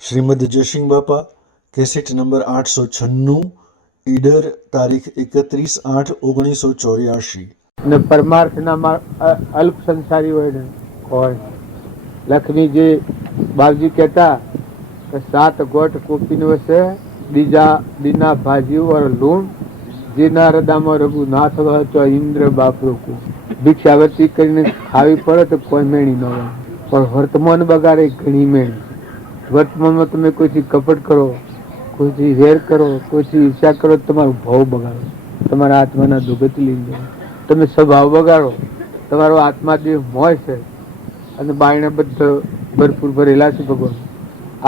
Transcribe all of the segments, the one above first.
શ્રીમદ જયસિંહ બાપા, cassette number 896, Idar, તારીખ 31/8/1984. ને પરમાર્થના અલ્પ સંસારી હોય લક્ષ્મીજી બાપજી કહેતા કે 7 ગોટ કોપીને વસે બીજા દીના ભાજી ઓર લૂણ જેના હૃદયમાં રઘુનાથ વહ તો ઇન્દ્ર બાપ રોકું. ભિક્ષાવતી કરીને ખાવી પડે તો કોઈ મેણી ન હોય, પણ વર્તમાન બગાડે ઘણી મેણી. વર્તમાનમાં તમે કોઈથી કપટ કરો, કોઈથી વેર કરો, કોઈથી ઈર્ષા કરો, તમારો ભાવ બગાડો, તમારા આત્માના દુગતિ લઈ જાય. તમે સ્વભાવ બગાડો, તમારો આત્મા દેહ મોય છે અને બાયણે બધો ભરપૂર ભરેલા છે. ભગવાન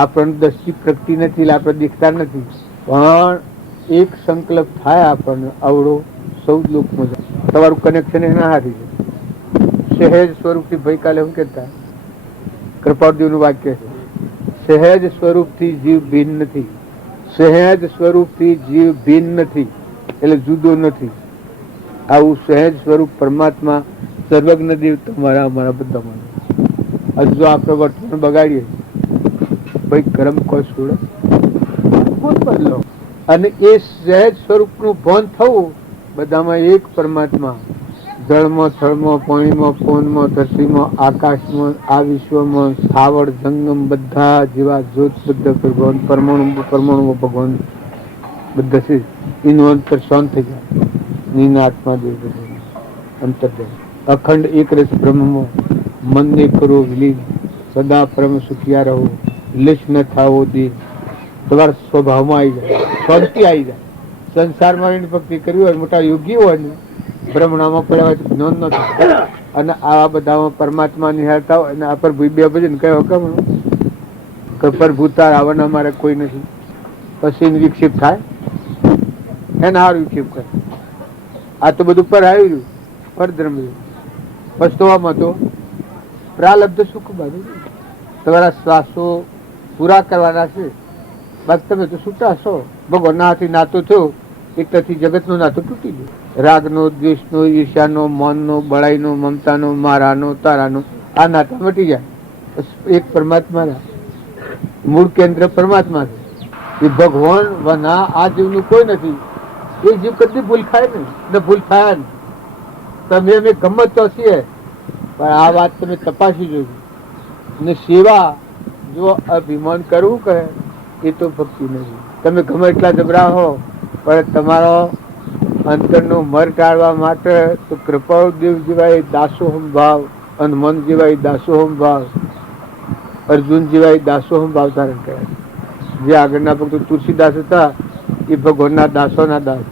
આપણને દ્રષ્ટિ પ્રગતિ નથી, આપણે દેખતા નથી, પણ એક સંકલ્પ થાય આપણને અવળો સૌ લોકમાં તમારું કનેક્શન એના હાથી છે. સહેજ સ્વરૂપથી ગઈકાલે હું કહેતા કૃપાળદેવનું વાક્ય છે, સહેજ સ્વરૂપથી જીવ ભિન્ન નથી. સહેજ સ્વરૂપથી જીવ ભિન્ન નથી એટલે જુદો નથી. આવું સહેજ સ્વરૂપ પરમાત્મા સર્વજ્ઞ દેવ તમારા અમારા બધામાં. હજુ જો આપણે વર્તમાન બગાડીએ ભાઈ કર્મ કોઈ છોડે બદલો અને એ સહેજ સ્વરૂપનું ભાન થવું બધામાં એક પરમાત્મા. જળમાં, થળમાં, પાણીમાં, પવનમાં, ધરતીમાં, આકાશમાં, આ વિશ્વમાં, સ્થાવર જંગમ બધા જેવા જ્યોત બધા ભગવાન, પરમાણુ પરમાણુમાં ભગવાન બધા છે. એનું અંતર શાંત થઈ જાય. નીના આત્મા દેવ અંતર દે અખંડ એક રસ બ્રહ્મમાં મનને કરો વિલીન, સદા પરમ સુખિયા રહો, લેશ ન થાવો દે. તમારા સ્વભાવમાં આવી જાય, શાંતિ આવી જાય. સંસારમાં એની ભક્તિ કરી હોય, મોટા યોગી હોય ને બ્રહ્મણામાં પડ્યા હોય જ્ઞાન ન થાય અને આવા બધામાં પરમાત્મા નિહાળતા હોય અને અપર બે ભજન કયો કે પ્રભુતાર આવવાના અમારે કોઈ નથી. પછી વિક્ષેપ થાય એને હાર વિક્ષેપ કરે. આ તો બધું પર આવ્યું પરધર્મ પસ્તોવામાં તો પ્રાલબ્ધ સુખ બાજુ તમારા શ્વાસો પૂરા કરવાના છે. બાકી તમે તો છૂટા છો. ભગવાનના હાથી નાતો થયો એકથી જગતનો નાતો તૂટી ગયો. રાગનો, દ્વેષનો, ઈર્ષ્યાનો, માનનો, બળાઈનો, મમતાનો, મારાનો, તારાનો આ નાતા મટી જાય. એક પરમાત્માના મૂળ કેન્દ્ર પરમાત્મા છે. એ ભગવાન વના આ જીવનું કોઈ નથી. એ જીવ કદી ભૂલ ખાય ને ભૂલ થાય ને તમે અમે ગમત તો છીએ, પણ આ વાત તમે તપાસી જોજો. ને સેવા જો અભિમાન કરવું કહે એ તો ભક્તિ નથી. તમે ગમે એટલા જબરા હો પણ તમારો અંતરનો મર ટાળવા માટે તો કૃપાળદેવ જેવાય દાસોહમ ભાવ, હનુમાન જેવાય દાસોહમ ભાવ, અર્જુન જેવાય દાસોહમ ભાવ ધારણ કર્યા. જે આગળના ભક્તો તુલસીદાસ હતા એ ભગવાનના દાસોના દાસ.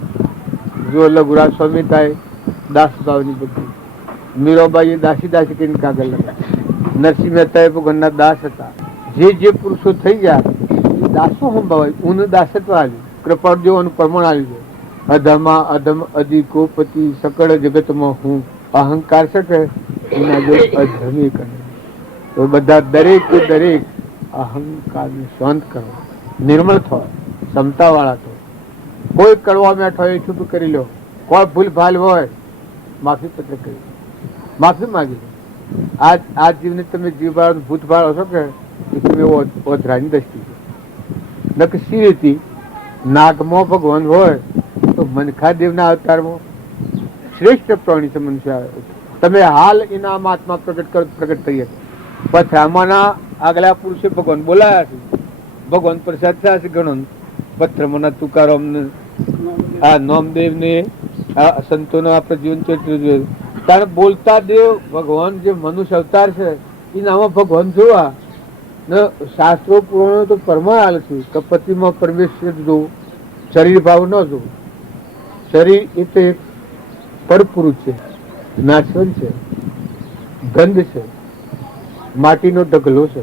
જો લઘુરાજ સ્વામી થાય દાસ ભાવની ભક્તિ. મીરાબાઈ દાસી દાસી કરીને કાગળ લગાડ્યા. નરસિંહ મહેતા એ ભગવાનના દાસ હતા. જે પુરુષો થઈ ગયા એ દાસો સંભાવાય. ઊન દાસત્વ આવ્યું, કૃપાળદેવનું પ્રમાણ આવ્યું. અધમા અધમ અધિકો પતિ સકળ જગતમાં હું અહંકાર શકે એના જો અધમી કરે તો બધા દરેક અહંકારને શાંત કરો, નિર્મળ થો, ક્ષમતા વાળા થો. કોઈ કરવા બેઠો હોય છૂટું કરી લો. કોઈ ભૂલ ભાલ હોય માફી પત્ર કરી માફી માગી લો. આ જીવને તમે જીવભાળ ભૂત ભાળો છો કે તમે ઓધરાની દ્રષ્ટિ નકશી રીતિ નાગમાં ભગવાન હોય તો મનખાદેવના અવતારમાં શ્રેષ્ઠ પ્રાણી છે મનુષ્ય. તમે હાલ એના આત્મા પ્રગટ થઈ શકે. પછી આમાંના આગલા પુરુષે ભગવાન બોલાયા છે. ભગવાન પ્રસાદ થયા છે ઘણો. પત્રમાં તુકારામ આ નામદેવ ને આ સંતોને આપણે જીવન ચરિત્ર જોયું. ત્યારે બોલતા દેવ ભગવાન જે મનુષ્ય અવતાર છે એનામાં ભગવાન જોવા શાસ્ત્રો પુરાણો તો પરમાણ હાલ છે કે પતિમાં પરમેશ્વર જોવું, શરીર ભાવ ન જોવું. શરીર એ તો એક પરપુરુષ છે, નાશવંત છે, ગંધ છે, માટીનો ઢગલો છે.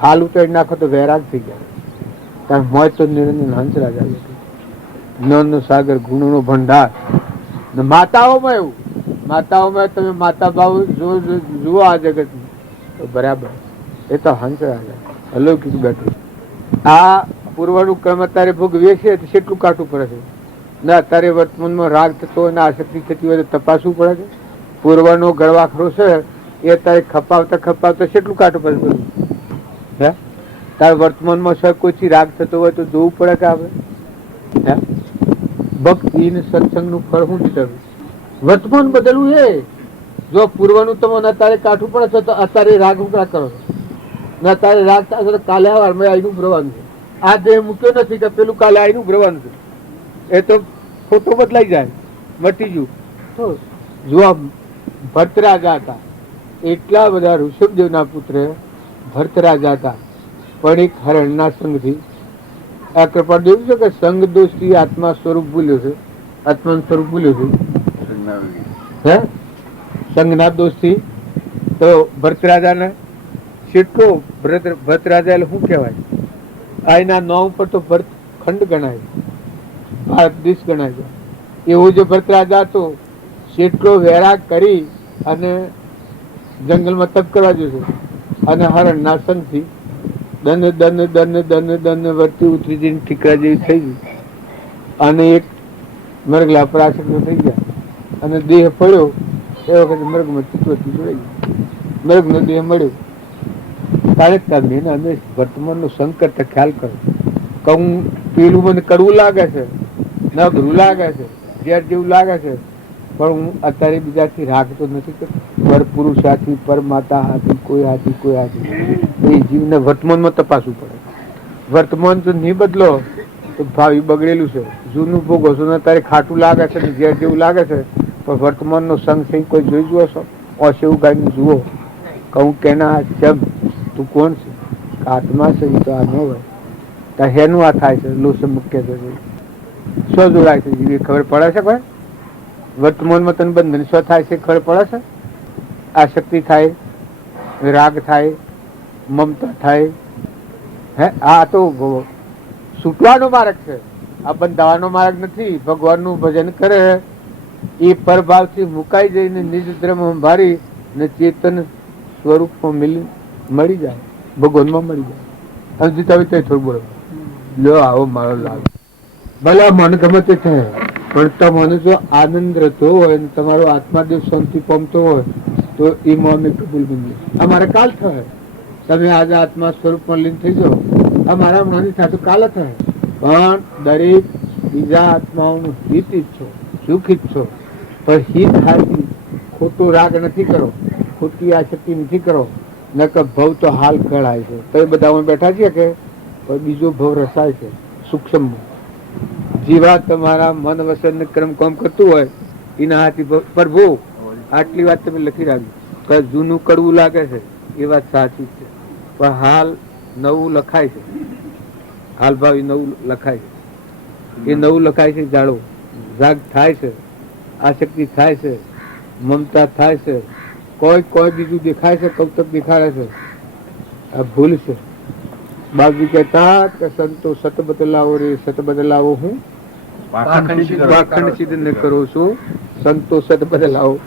ખાલ ઉતારી નાખો તો વૈરાગ થઈ જાય. કારણ મોય તો નિરંજન હંસ રાજા જ્ઞાનનો સાગર, ગુણનો ભંડાર. માતાઓમાં એવું, માતાઓમાં તમે માતા ભાવ જુઓ આ જગત તો બરાબર એ તો હંસ રાજા અલૌકિક બેઠું. આ પૂર્વનું ક્રમ અત્યારે ભોગવીએ છીએ તો કેટલું કાઢવું પડે છે ને અત્યારે વર્તમાનમાં રાગ થતો હોય ને આસક્તિ થતી હોય તો તપાસવું પડે છે. પૂર્વનો ગળવાખરો છે એ અત્યારે ખપાવતા કેટલું કાઢવું પડે હે તાર વર્તમાનમાં સર કોઈથી રાગ થતો હોય તો જોવું પડે કે આપણે ભક્તિ ને સત્સંગનું ફળ શું દીધું? વર્તમાન બદલવું છે. જો પૂર્વનું તમને અત્યારે કાઠું પડે છે તો અત્યારે રાગ ઉકળા કરો ને અત્યારે રાગ થશે તો કાલે સવારમાં આવીને ઉભરવાનું છે. આ દેહ મૂક્યો નથી કે પેલું કાલે આવીને ઉભરવાનું છે. એ તો ફોટો બદલાઈ જાય, મટી ગયું. તો જો ભરતરાજા હતા, એટલા બધા ઋષભદેવના પુત્ર ભરતરાજા હતા, પણ એક હરણના સંગથી આ કૃપા દેવું છે કે સંગ દોષથી આત્મા સ્વરૂપ ભૂલ્યો છે, આત્માનું સ્વરૂપ ભૂલ્યો છે. સંગના દોષથી તો ભરતરાજાને કેટલો ભરતરાજા એટલે શું કહેવાય? આના નામ ઉપર તો ભરત ખંડ ગણાય, ભારત દેશ ગણાય છે. એવો જો ભરતરાજા હતો, કેટલો વૈરાગ કરી અને જંગલમાં તપ કરવા જશે અને હરણના સંગથી દન દન દન દન દન વર્તી ઉતરી જઈને ઠીકરા જેવી થઈ ગઈ અને એક મરગલા પર આસક્ત થઈ ગયા અને દેહ પડ્યો. એ વખતે મૃગમાં ચિત્વતી જોડાઈ ગઈ, મૃગનો દેહ મળ્યો. તારે તમે અમે વર્તમાનનો સંકટ ખ્યાલ કરો. કહું પેલું મને કડવું લાગે છે, નબળું લાગે છે, ઝેર જેવું લાગે છે, પણ હું અત્યારે બીજાથી રાખતો નથી કે પર પુરુષ હાથી, પર માતા હાથી, કોઈ હાથી, કોઈ હાથી. એ જીવને વર્તમાનમાં તપાસવું પડે. વર્તમાન જો નહીં બદલો તો ભાવિ બગડેલું છે. જૂનું ભોગો છો ને તારે ખાટું લાગે છે ને ઝેર જેવું લાગે છે, પણ વર્તમાનનો સંગ થઈ કોઈ જોઈ જુઓ છો? ઓછેવું ગાઈને જુઓ. કહું કેના ચમ તું કોણ છે? આત્મા છે. તો આ ન હોય તો હેનું આ થાય છે? લોસ મુક્ય છે. શું જોડાય છે? એ ખબર પડે છે? કોઈ વર્તમાનમાં તને બંધન શું થાય છે ખબર પડે છે? આસક્તિ થાય, રાગ થાય, મમતા થાય. આ તો છૂટવાનો માર્ગ છે, આ બંધાવાનો માર્ગ નથી. ભગવાનનું ભજન કરે એ પરભાવથી મુકાઈ જઈને નિજ ધર્મ સંભાળી ને ચેતન સ્વરૂપમાં મળી જાય, ભગવાનમાં મળી જાય. અંજિતા થોડું બોલો લો આવો મારો લાભ. ભલે મને ગમે તે છે, પણ તમને જો આનંદ રહેતો હોય ને તમારો આત્માદેવ શાંતિ પામતો હોય તો એ મને કબૂલ બની. અમારે કાલ થાય. તમે આજે આત્મા સ્વરૂપમાં લીન થઈ જાઓ, અમારા મનની સાથે કાલ થાય. પણ દરેક બીજા આત્માઓનું હિત ઈચ્છો, સુખ ઈચ્છો, પણ હિત હાથી ખોટો રાગ નથી કરો, ખોટી આસક્તિ નથી કરો. નકર ભવ તો હાલ કળાય છે. તો એ બધા બેઠા છીએ કે બીજો ભવ રસાય છે સૂક્ષ્મ. જીવા તમારા મન વસન ક્રમ કામ કરતું હોય એના હાથી પ્રભુ આટલી વાત તમે લખી રાખી. જૂનું કડવું લાગે છે એ વાત સાચી છે, પણ હાલ નવું લખાય છે. હાલ ભાવી નવું લખાય છે. એ નવું લખાય છે. જાણો જાગ થાય છે, આસક્તિ થાય છે, મમતા થાય છે, કોઈ બીજું દેખાય છે, કૌતક દેખાડે છે. આ ભૂલ છે. બાપજી કહેતા કે સંતો સત બદલાવો રે સત બદલાવો. હું પાખંડ સિદ્ધ ન કરો છો, સંતો સત બદલાવો.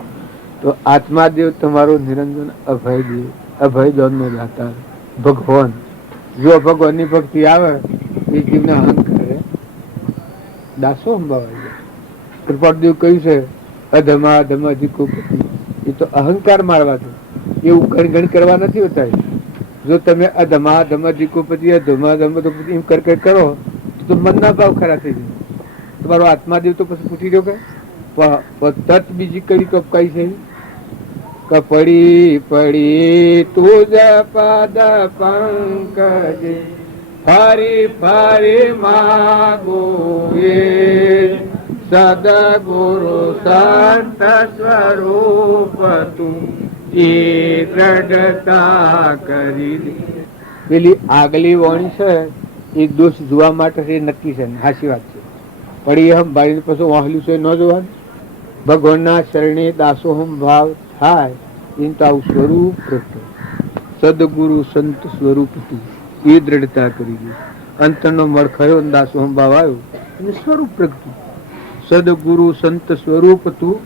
તો આત્માદેવ તમારો નિરંજન અભય દેવ, અભય દાનનો દાતા ભગવાન. જો ભગવાનની ભક્તિ આવે એ જીવને અહંકાર દાસો અંબાવાય. કૃપાદેવ કહ્યું છે અધમા અધમ અધિકોપતિ. એ તો અહંકાર મારવાથી એવું ગણ કરવા નથી હોતા. જો તમે અધમા અધમ અધિકોપતિ અધમા અધમ અધિકોપતિ એમ કર કરો તો મનના ભાવ ખરા થઈ જાય. તમારો આત્માદેવ તો પછી પૂછી રહ્યો કે તત બીજી કઈ કપકાઈ છે કપડી પડી તુજ પદ પંકજ ફરી ફરી માગો એ સદગુરુ સંત સ્વરૂપ તું એ દ્રઢતા કરી. પેલી આગલી વાણી છે એ દોષ જોવા માટે નક્કી છે, હાચી વાત છે. પણ એ હમ ભાઈ પછી વાહલું છે ન જોવાનું. ભગવાનના શરણે દાસોહમ ભાવ થાય એમ તો આવું સ્વરૂપ પ્રગટ સદગુરુ સંત સ્વરૂપ તું એ દ્રઢતા કરી દે. અંતરનો મળ ખયો દાસોહમ ભાવ આવ્યો અને સ્વરૂપ પ્રગટ સદગુરુ સંત સ્વરૂપ તું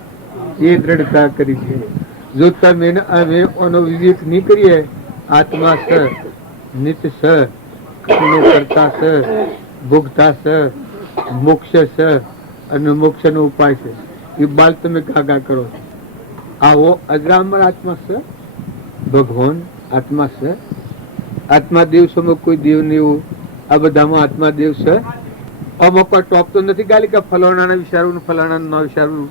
એ દ્રઢતા કરી દે. જો તમે અમે એનો વિવેક નહીં કરીએ, આત્મા સ નિત્ય સ કરતા સ ભોગતા સ મોક્ષ સ અને મોક્ષ નો ઉપાય છે એ બાલ તમે ગાગા કરો. આવો અજરામર આત્મા છે, ભગવાન આત્મા છે. આત્મા દિવસોમાં કોઈ દેવ નહીં એવું, આ બધામાં આત્મા દેવ છે. અમુક પર ટોપ તો નથી ગાલી કે ફલાણાને વિચારવું ફલાણાને ન વિચારવું,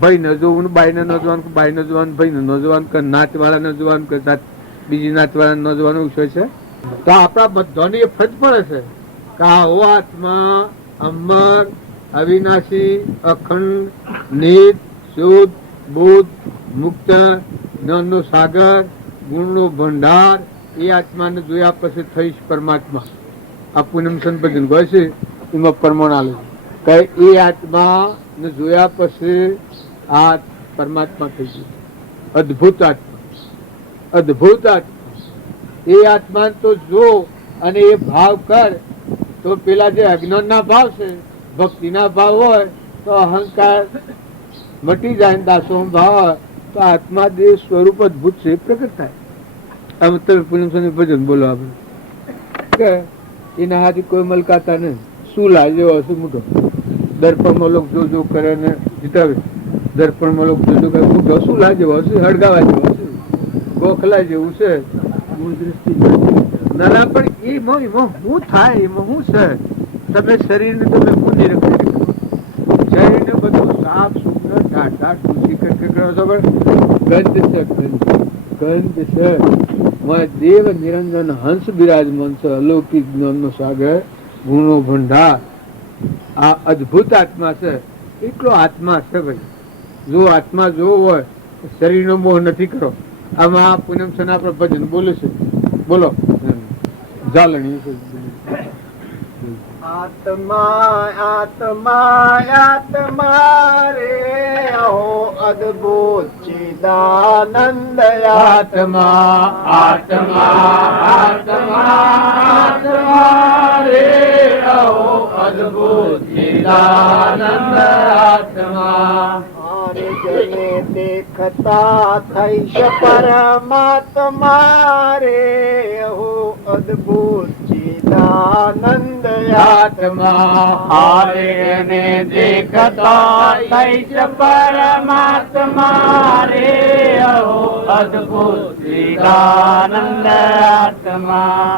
ભાઈ ન જોવું બાઈને ન જોવાનું, બાઈ ન જોવાનું ભાઈ ન જોવાનું, કે નાત વાળા ન જોવાનું કે બીજી નાત વાળા ન જોવાનું વિષય છે. તો આપણા બધાની એ ફરજ પડે છે કે આવો આત્મા અમર, અવિનાશી, અખંડ, નિત, શુદ્ધ, બુદ્ધ, મુક્ત, જ્ઞાનનો સાગર, ગુણનો ભંડાર, એ આત્માને જોયા પછી થઈશ પરમાત્મા. આ પૂનમ સંપજન હોય છે એમાં પ્રમાણ આલે કે એ આત્મા ને જોયા પછી આ પરમાત્મા થઈ ગયું. અદભુત આત્મા, અદભુત આત્મા. એ આત્મા તો જો અને એ ભાવ કર તો પેલા જે અજ્ઞાન ના ભાવ છે, ભક્તિ ના ભાવ હોય તો અહંકાર મટી જાય, દાસો ભાવ હોય તો આત્મા દેહ સ્વરૂપ અદભુત છે પ્રગટ થાય. આમ તમે પૂનમ સ્વામી ભજન બોલો આપણે કે એના હાથી કોઈ મલકાતા નહીં. શું લાગ્યો હશે મોટો દર્પણમાં લોકો જો જો કરે ને જીતાવે, દર્પણમાં લોકો જો જો કરે મોટો શું લાગ્યો હશે, હળગાવા જેવો હશે, ગોખલા જેવું છે. ના પણ એમાં શું થાય, એમાં શું છે, તમે શરીરને તમે શું નિરક્ષણ શરીરને બધું સાફ સુથરા ઢાઢા ખુશી કરો છો, પણ ગંધ છે, ગંધ છે. દેવ નિરંજન હંસ બિરાજમાન છે, અલૌકિક જ્ઞાનનો સાગર, ગુણો ભંડાર. આ અદભુત આત્મા છે, એટલો આત્મા છે ભાઈ. જો આત્મા જોવો હોય શરીરનો મોહ નથી કરો. આમાં પૂનમ સના પર ભજન બોલે છે, બોલો જાલણી આત્મા આત્મા આત્મા રે અહો અદ્ભુત ચિદાનંદ આત્મા આત્મા આત્મા આત્મા રે અહો અદ્ભુત ચિદાનંદ આત્મા. જને દેખતા થઈશ પરમાત્મા રે અહો અદ્ભુત ચિદાનંદ આત્મા. આર્યને દેખતા થઈશ પરમાત્મા રે અહો અદ્ભુત ચિદાનંદ આત્મા.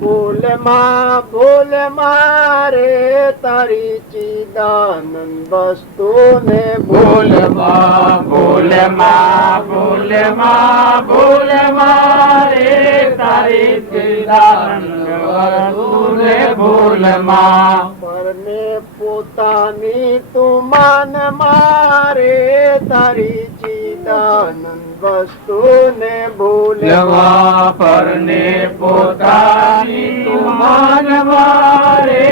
ભૂલ માં રે તારી ચિદાનંદ વસ્તુ ને ભૂલ માં રે તારી ચિદાનંદ વસ્તુ ને ભૂલ માં. પરને પોતાની તું માન મારે તારી ચિદાનંદ વસ્તુ ને ભૂલ માં. પરને પોતાની તું માનવા રે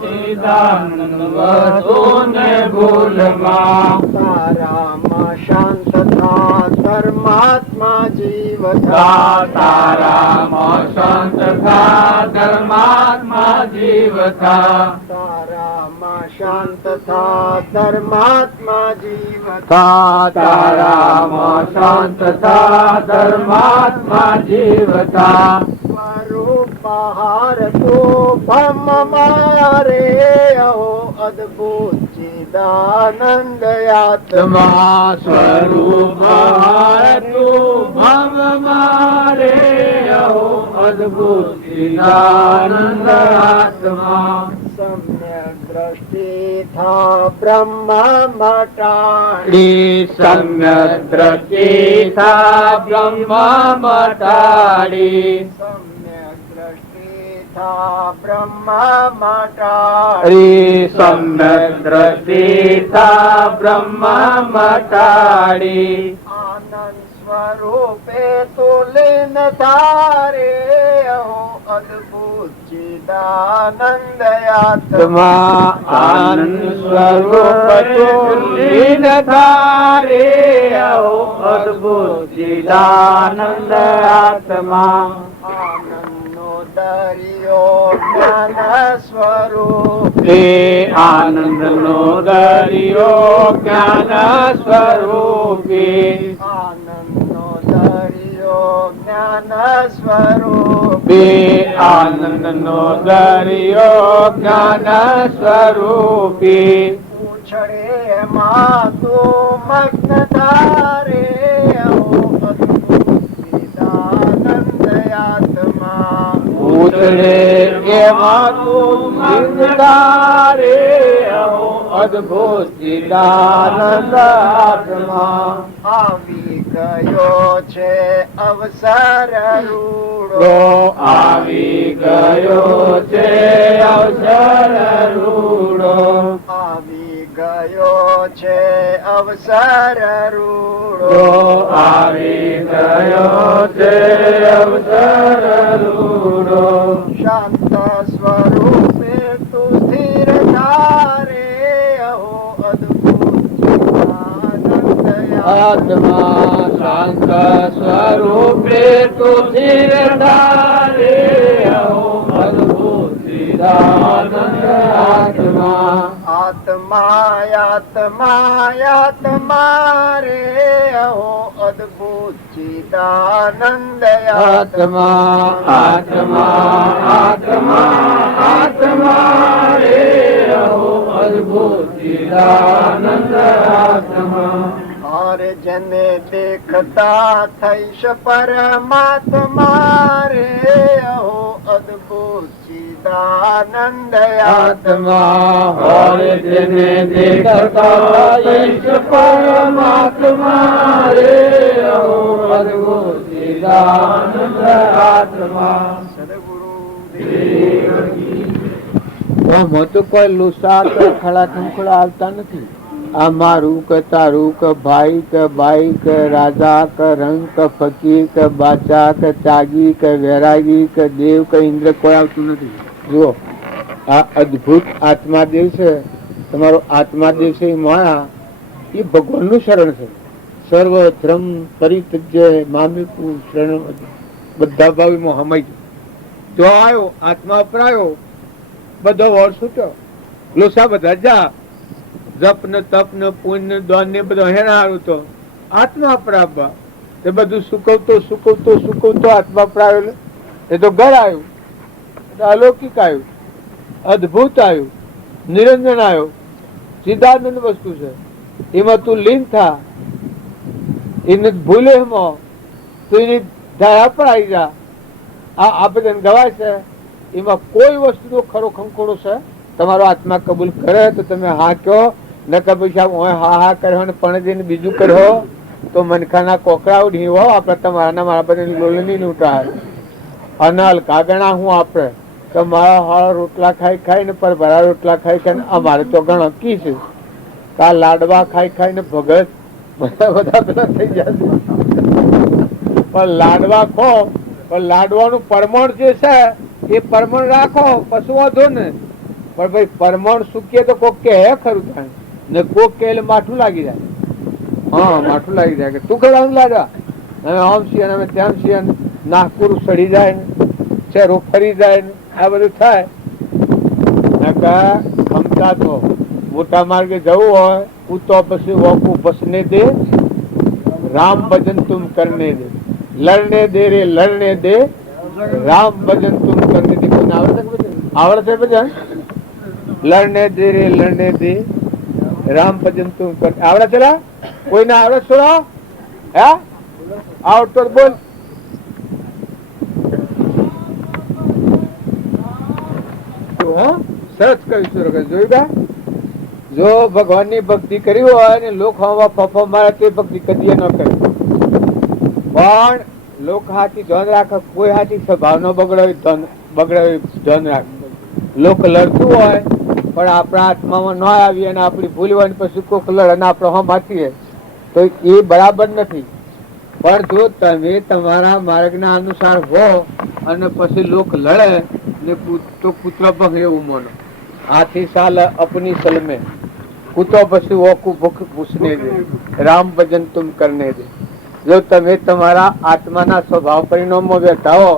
ચિદાનંદ વસ્તુ ને ભૂલ માં. તારામાં શાંત થા ધર્માત્મા જીવ તારામાં શાંત થા ધર્માત્મા જીવતા. તારામાં શાંત થા ધર્માત્મા જીવ તારામાં શાંત થા ધર્માત્મા જીવતા. સ્વરૂપ બહાર તો ભમ મારે અહો અદ્ભુત ચિદાનંદ આત્મા. સ્વરૂપ તું ભવ મારે અહો અદ્ભુત ચિદાનંદ આત્મા. સમ્યક દ્રષ્ટિ થા બ્રહ્મ મટાડી સમ્યક દ્રષ્ટિ થા બ્રહ્મ મટાડી. સમ્યક દ્રષ્ટિ થા બ્રહ્મ મટાડી સમ્યક દ્રષ્ટિ થા બ્રહ્મ મટાડી. આનંદ સ્વરૂપે તુલિન ધારે અહો અદ્ભુત ચિદાનંદ આત્મા. આનંદ સ્વરૂપ તુલિન ધારે અહો અદ્ભુત ચિદાનંદ આત્મા. આનંદનો દરિયો જ્ઞાન સ્વરૂપ આનંદનો દરિયો જ્ઞાન સ્વરૂપી. આનંદનો દરિયો જ્ઞાન સ્વરૂપ આનંદનો દરિયો જ્ઞાન સ્વરૂપી. પૂછડે માં તું મગ્ન ધારે અહો અદ્ભુત ચિદાનંદ પૂતળે એમાં તું જિંદગારે અદભુત ચિદાનંદ આત્મા આવી ગયો છે અવસર રૂડો આવી ગયો છે અવસર રૂડો આવી ગયો છે અવસર રૂડો આવી ગયો છે અવસર રૂડો શાંત સ્વરૂપે તું સ્થિર ધારે અહો અદભુત આત્મા શાંત સ્વરૂપે તું સ્થિર ધારે અદભુત ચિદાનંદ આત્મા આત્મા આત્મા આત્મા રે અહો અદભુત ચિદાનંદ આત્મા આત્મા આત્મા આત્મા રે અદભુત ચિદાનંદ આત્મા और जने देखता थैश परमात्मा रे अहो अद्भुत चिदानंद आत्मा और जने देखता थैश परमात्मा रे अहो अद्भुत चिदानंद आत्मा सदगुरु તો કોઈ લુસા કે ખડા ખંખડા આવતા નથી. આ મારું કે તારું કે ભાઈ કે બાઈ કે રાજા કે રંગ કે ફકીર કે બાદશાહ કે ત્યાગી કે વૈરાગી કે દેવ કે ઇન્દ્ર કોઈ આવતું નથી. જુઓ આ અદ્ભુત આત્માદેવ છે, તમારો આત્માદેવ છે એ માયા એ ભગવાનનું શરણ છે. સર્વ ધર્મ પરિત્યજ્ય મામિકું શરણ બધા ભાવીમાં હમાઈ જો આવ્યો આત્મા અપરાયો બધો વર છૂટ્યો. લોસા બધા જા જપ ને તપ ને પુણ્ય દાન ને બધો હેરાડું તો આત્મા અપરાવવા તે બધું સુકવતો સુકવતો સુકવતો આત્મા અપરાવ્યો એ તો ઘર આવ્યું, અલૌકિક આવ્યું, અદ્ભુત આવ્યું, નિરંજન આવ્યો, ચિદાનંદ વસ્તુ છે. એમાં તું લીન થા, એને ભૂલે એમાં તું એની ધારા પર આવી જા. આ બધાને ગવાય છે. એમાં કોઈ વસ્તુનો ખરો ખંખોડો છે. તમારો આત્મા કબૂલ કરે તો તમે હા કહો, ન કે પછી હા હા કર્યો ને પણ જઈને બીજું કર્યો તો મનખાના કોકરા ઢીવો આપડે તમારા મારા બધા લોલની લૂંટાય અનલ કાગણા હું આપડે તો મારા હાળા રોટલા ખાઈ ખાઈને પર ભરા રોટલા ખાઈ ખાઈને અમારે તો ઘણા કી છે કા લાડવા ખાઈ ખાઈને ભગત બધા પેલા થઈ જશે. પણ લાડવા ખો, પણ લાડવાનું પરમણ જે છે એ પરમણ રાખો પછી વાંધો ને. પણ ભાઈ પરમણ સુકીએ તો કોક કે હે ખરું થાય ને કોક કે એટલે માઠું લાગી જાય. હા માઠું લાગી જાય કે તું ખવડાવું લાડવા અમે આમ છીએ અમે તેમ છીએ નાકપુરું સડી જાય ને ચહેરો ફરી જાય ને આ બધું થાય. ક્ષમતા તો મોટા માર્ગે જવું હોય ઉતો પછી વોકું બસને દે રામ ભજન તુમ કરને દે લડને દે રે લડને દે રામ ભજન તુમ કરને દે. કોઈને આવડે ભજન લડને દે રે લડને દે રામ ભજન તું કર આવડે ચલા કોઈને આવડે છોડો હે આવડતો બોલ. સરસ કહીશું જોયું જો ભગવાન ની ભક્તિ કરી હોય ને લોક ફફો મારે તે ભક્તિ કદી ન કરે. પણ લોક હાથી ધન રાખે, કોઈ હાથી સ્વભાવ નો બગડાવી ધન રાખે. લોક લડતું હોય પણ આપણા આત્મામાં ન આવીએ અને આપણી ભૂલ હોય પછી કોક લડે અને આપણે હમ હાથીએ તો એ બરાબર નથી. પણ જો તમે તમારા માર્ગના અનુસાર હો અને પછી લોક લડે ને તો પુત્ર ભંગે એવું માનો. હાથી સાલ અપની સલમે કૂતો પછી વોકું ભૂખ પૂછને દે રામ ભજન તુમ કરને દે. જો તમે તમારા આત્માના સ્વભાવ પરિણામમાં બેઠા હો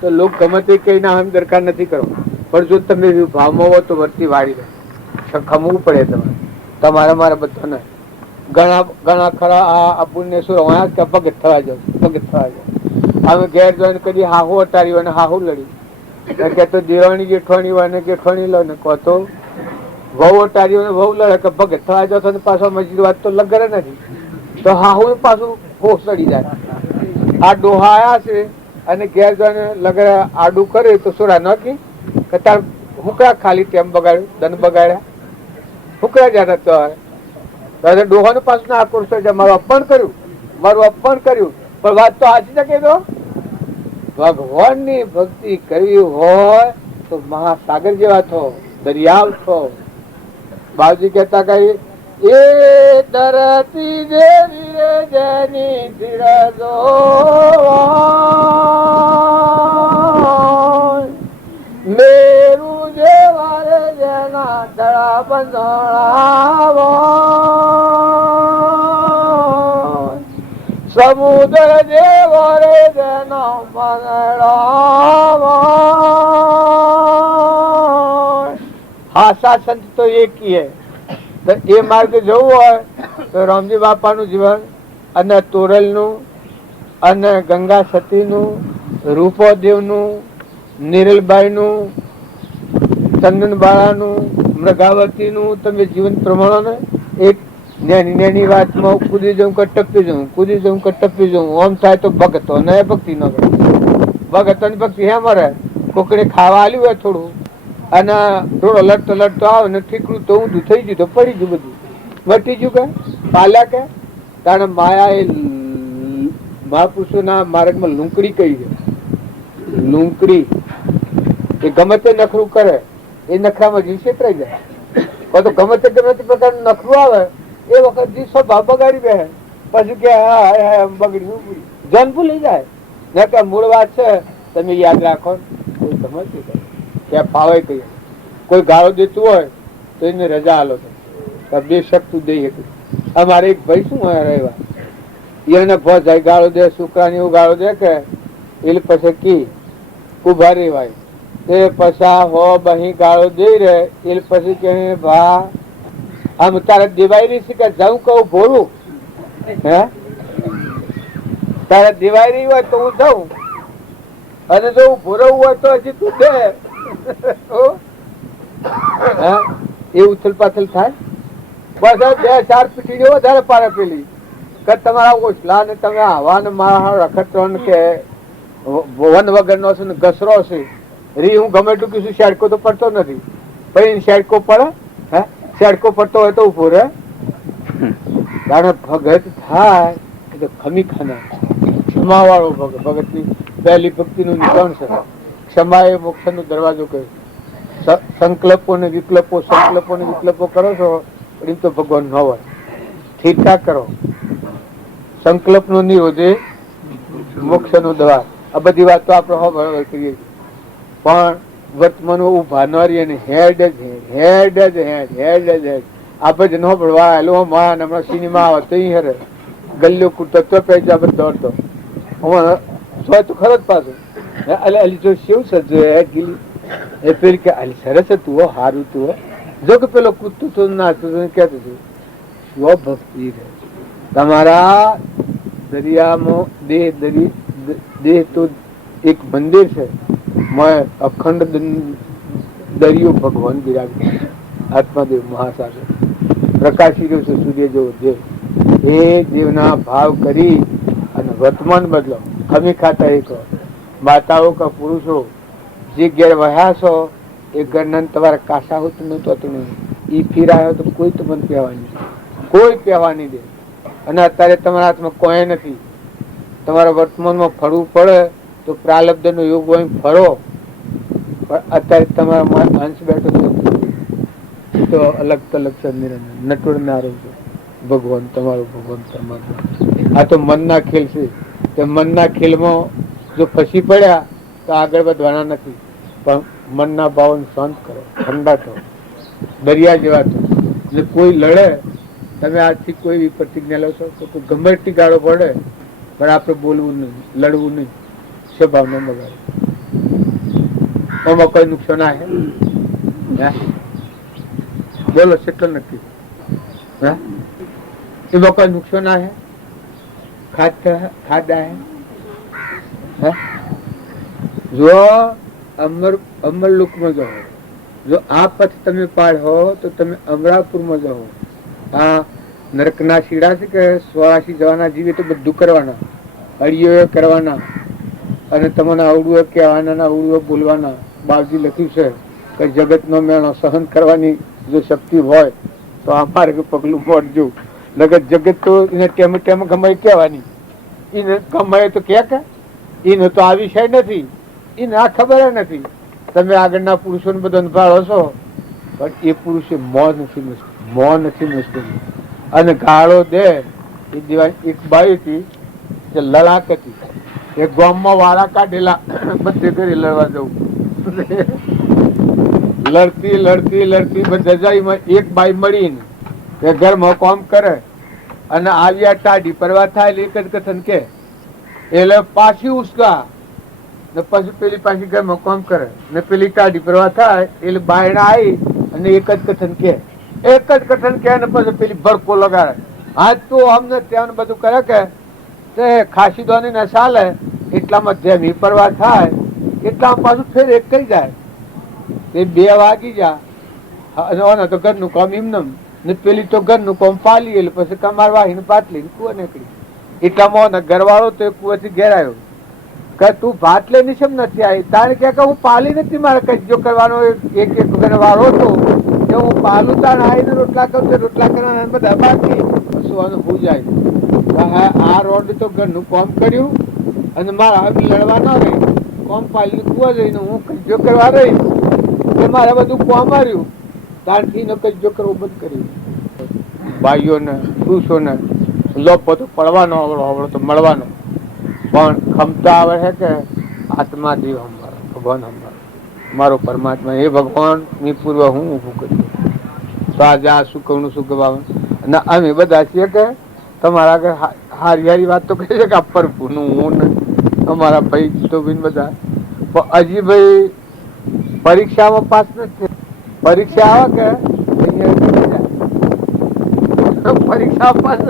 તો લોક ગમે તે કઈ ના દરકાર નથી કરો. પણ જો તમે ભાવમાં હો તો વર્તી વાળી રહે ખમવું પડે તમારે મારા બધાને. ઘણા ખરા આ પુણ્ય કે ભગત થવા જાવ ભગત થવા જાવ. અમે ઘેર જોઈને કદી હાહુ અટારી હોય ને હાહુ લડી કે તો દેવાણી જેઠવાણી હોય ને જેઠવાણી લો ને કહો તો વહુ અટારી હોય વહુ લડે કે ભગત થવા જાવ તો પાછો મસ્જિદ વાત તો લગરે નથી તો હાહુ પાછું હોશ ચડી જાય. આ ડોહા આયા છે અને ઘેર જઈને લગર આડું કરે તો સોડા નાખી કે તાર હુકડા ખાલી ટેમ બગાડ્યું, ધન બગાડ્યા, હુકડા જતા તો ડોહાનું પાછું ના આક્રોશ છે, મારું અપમાન કર્યું, મારું અપમાન કર્યું. પણ વાત તો સાચી શકે તો ભગવાનની ભક્તિ કરવી હોય તો મહાસાગર જેવા છો, દરિયાવ છો. બાબુજી કહેતા કઈ એ ધરતી દેવી જેની ધીરજો મેરું જેવા રે જેના દડા બંધણાવો સમુદ્ર જેવો રે જેનો મંગળાવો. હાસા સંત તો એક હે. એ માર્ગ જવું હોય તો રામજી બાપાનું જીવન અને તોરલનું અને ગંગા સતીનું, રૂપોદેવનું, નિરલબાઈનું, ચંદનબાળાનું, મૃગાવતીનું તમે જીવન પ્રમાણો ને એક નેની વાતમાં કૂદી જવું કે ટપી જવું, કૂદી જવું કે ટપી જવું, આમ થાય તો ભગતો ને ભક્તિ ન કરે. ભગતો ની ભક્તિ હે મરે કોકડે ખાવા આલ્યું હોય થોડું અને થોડો લડતો લડતો આવે ને ઠીકડું તો ઊંધું થઈ ગયું તો પડી ગયું, બધું મટી ગયું કે પાલ્યા કે. કારણ માયા એ મહાપુરુષો ના માર્ગમાં લૂંકડી કહી છે. લૂંકડી એ ગમે તે નખરું કરે એ નખરામાં જીવ છેતરાઈ જાય. તો ગમે તે પ્રકારનું નખરું આવે એ વખત જીવ સ્વભાવ બગાડી બે પછી કે બગડ્યું જન ભૂલી જાય ને કે મૂળ વાત છે તમે યાદ રાખો. કોઈ સમજતી ક્યાં ફાવે કહીએ કોઈ ગાળો દેતું હોય તો એને રજા આલો તો બે શકતું દઈ શકે. અમારે એક ભાઈ શું હોય રહેવા એને ભ જાય ગાળો દે છોકરાને એવું ગાળો દે કે એ પછી કી ઉભા રેવાય એ પછા હો બહી ગાળો દઈ રે એ પછી કે ભા આમ તારે દેવાઈ રહી છે કે જાઉં કહું ભોરું હે તારે દેવાઈ રહી હોય તો હું જાઉં અને જો હું ભોરવું હોય તો હજી તું દે. એ ઉથલ પાથલ થાય બસ 2-4 પીઠી વધારે પાડે પેલી કે તમારા ઓછલા ને તમે આવા ને મારા રખડતો કે વન વગર નો છે ને ઘસરો છે રી હું ગમે એટલું કીધું શેડકો તો પડતો નથી પછી શેડકો પડે હે શેડકો પડતો હોય તો ઉભો રહે. જાણે ભગત થાય તો ખમી ખાના ક્ષમા વાળો ભગત ની પહેલી ભક્તિ નું નિશાન છે. ક્ષમા એ મોક્ષ નો દરવાજો કહ્યું. સંકલ્પો ને વિકલ્પો કરો છો પણ તો ભગવાન ન હોય. ઠીકઠાક કરો. સંકલ્પ નો નિરોધે મોક્ષ નો દ્વાર. આ બધી વાત તો આપણે બરાબર કરીએ પણ વર્તમાન ઉભા ન રહીએ હેડ આપણે ન પડવા હેલો માં હમણાં સિનેમા આવે તો હરે ગલ્યો કૂદતો તો પેજા બધો દોડતો સોય તો ખરો જ પાછું અલી જો શિવ સજો ગીલી એ પેલી કે અલી સરસ હતું હારું તું જો કે પેલો કૂદતું તો નાચતું કેતું હતું સ્વ ભક્તિ તમારા દરિયામાં દેહ તો એક મંદિર છે અખંડ દરિયો ભગવાન બિરાજ આત્માદેવ મહાસાગર પ્રકાશી રહ્યો છે સૂર્ય જેવો દેવ. એ દેવના ભાવ કરી અને વર્તમાન બદલો. ખમી ખાતા એક માતાઓ કે પુરુષો જે ઘેર વહ્યા છો એ ઘરના તમારા કાસા હોતું નતું નહીં. ઈ ફીરાયો તો કોઈ તો મને કહેવાની કોઈ કહેવા નહીં દે. અને અત્યારે તમારા હાથમાં કોઈ નથી. તમારા વર્તમાનમાં ફરવું પડે તો પ્રાલબ્ધ નો યોગ હોય ફરો પણ અત્યારે તમારા અંશ બેઠો તો અલગ તલગ છે નટવર ના રહો છો. ભગવાન તમારું. આ તો મનના ખેલ છે. તે મનના ખેલમાં જો ફસી પડ્યા તો આગળ વધવાના નથી. પણ મનના ભાવને શાંત કરો, ઠંડા થો, દરિયા જેવા થો. એટલે કોઈ લડે તમે આજથી કોઈ પ્રતિજ્ઞા લો છો તો ગમે એટલી ગાળો પડે પણ આપણે બોલવું નહીં, લડવું નહીં, સ્વભાવ ન બગાડે. આમાં કોઈ નુકસાન આવે બોલો કેટલો નક્કી એમાં કોઈ નુકસાન આવે ખાદ આવે જો અમર લોકમાં જાઓ. જો આ પથ તમે પાડો તો તમે અમરાપુરમાં જાઓ. આ નરકના શીડા છે કે 84 જવાના જીવે તો બધું કરવાના, અડિયો કરવાના, અને તમને આવડું કહેવાના આવડું બોલવાના. બાપજી લખ્યું છે કે જગતનો મેળો સહન કરવાની જો શક્તિ હોય તો અમારે પગલું મોડજો. નગર જગત તો એને ટેમ ટેમ ગમે કહેવાની, એને ગમે તો કે એને તો આ વિષય નથી, એને આ ખબર નથી. તમે આગળના પુરુષોને બધો અનુભાળો છો, પણ એ પુરુષે મોં નથી મુશ્કેલ. અને ગાળો દે એ દિવાળી એક બાઈ હતી જે લડાક હતી, એ ગામમાં વાળા કાઢેલા બધે ઘરે લડવા જવું. લડતી લડતી લડતી બધા એક બાઈ મળીને એ ઘરમાં કામ કરે અને આવ્યા ટાઢી પરવા થાય એક જ કથન કે એટલે પાછી ઉસકા ને પછી પેલી પાછી ઘરમાં કામ કરે ને પેલી ટાઢી પરવા થાય એટલે બાયણા આવી અને એક જ કથન કે ને પછી પેલી ભડકો લગાડે. હાથ તો અમને ત્યાં બધું કરે કે તે ખાસી દોની ને ચાલે એટલામાં જેમ ઈ પરવા થાય એટલામાં પાછું ફેર એક થઈ જાય. તે 2 વાગી જા તો ઘરનું કામ એમને ને પેલી તો ઘરનું કામ પાલી એટલે પછી કમાર વાહીને પાટલી કુવા નીકળી. એટલામાં ઘરવાળો તો કુવાથી ઘેર આવ્યો કે તું ભાત લઈને કેમ નથી આવી? તારે કે હું પાલી નથી, મારે કજ્જો કરવાનો એક ઘરવાળો હતો કે હું પાલું તાર આવીને રોટલા કરું તો રોટલા કરવાના બધા બાકી શું હું જાય. આ રોડ તો ઘરનું કામ કર્યું અને મારા લડવા ના રહી, કામ પાલી કુવા જઈને હું કજ્જો કરવા રહી કે મારે બધું કામ આવ્યું ત્યારથી કજ્જો કરવું બંધ કર્યું. ભાઈઓને પુરુષોને લોપો તો પડવાનો આવડો તો મળવાનો, પણ ખમતા આવે છે કે આત્મા દેવ અમારો, ભગવાન અમારો, મારો પરમાત્મા એ ભગવાન ની પૂર્વ હું ઊભું કર્યું. તો આજે આ શું કહું શું કહેવા અને અમે બધા છીએ કે તમારા આગળ હારી હારી વાત તો કહી છે કે પરભુનું હું ને અમારા ભાઈ તો બધા, પણ હજી ભાઈ પરીક્ષામાં પાસ નથી. પરીક્ષા આવે કે પરીક્ષા પાસ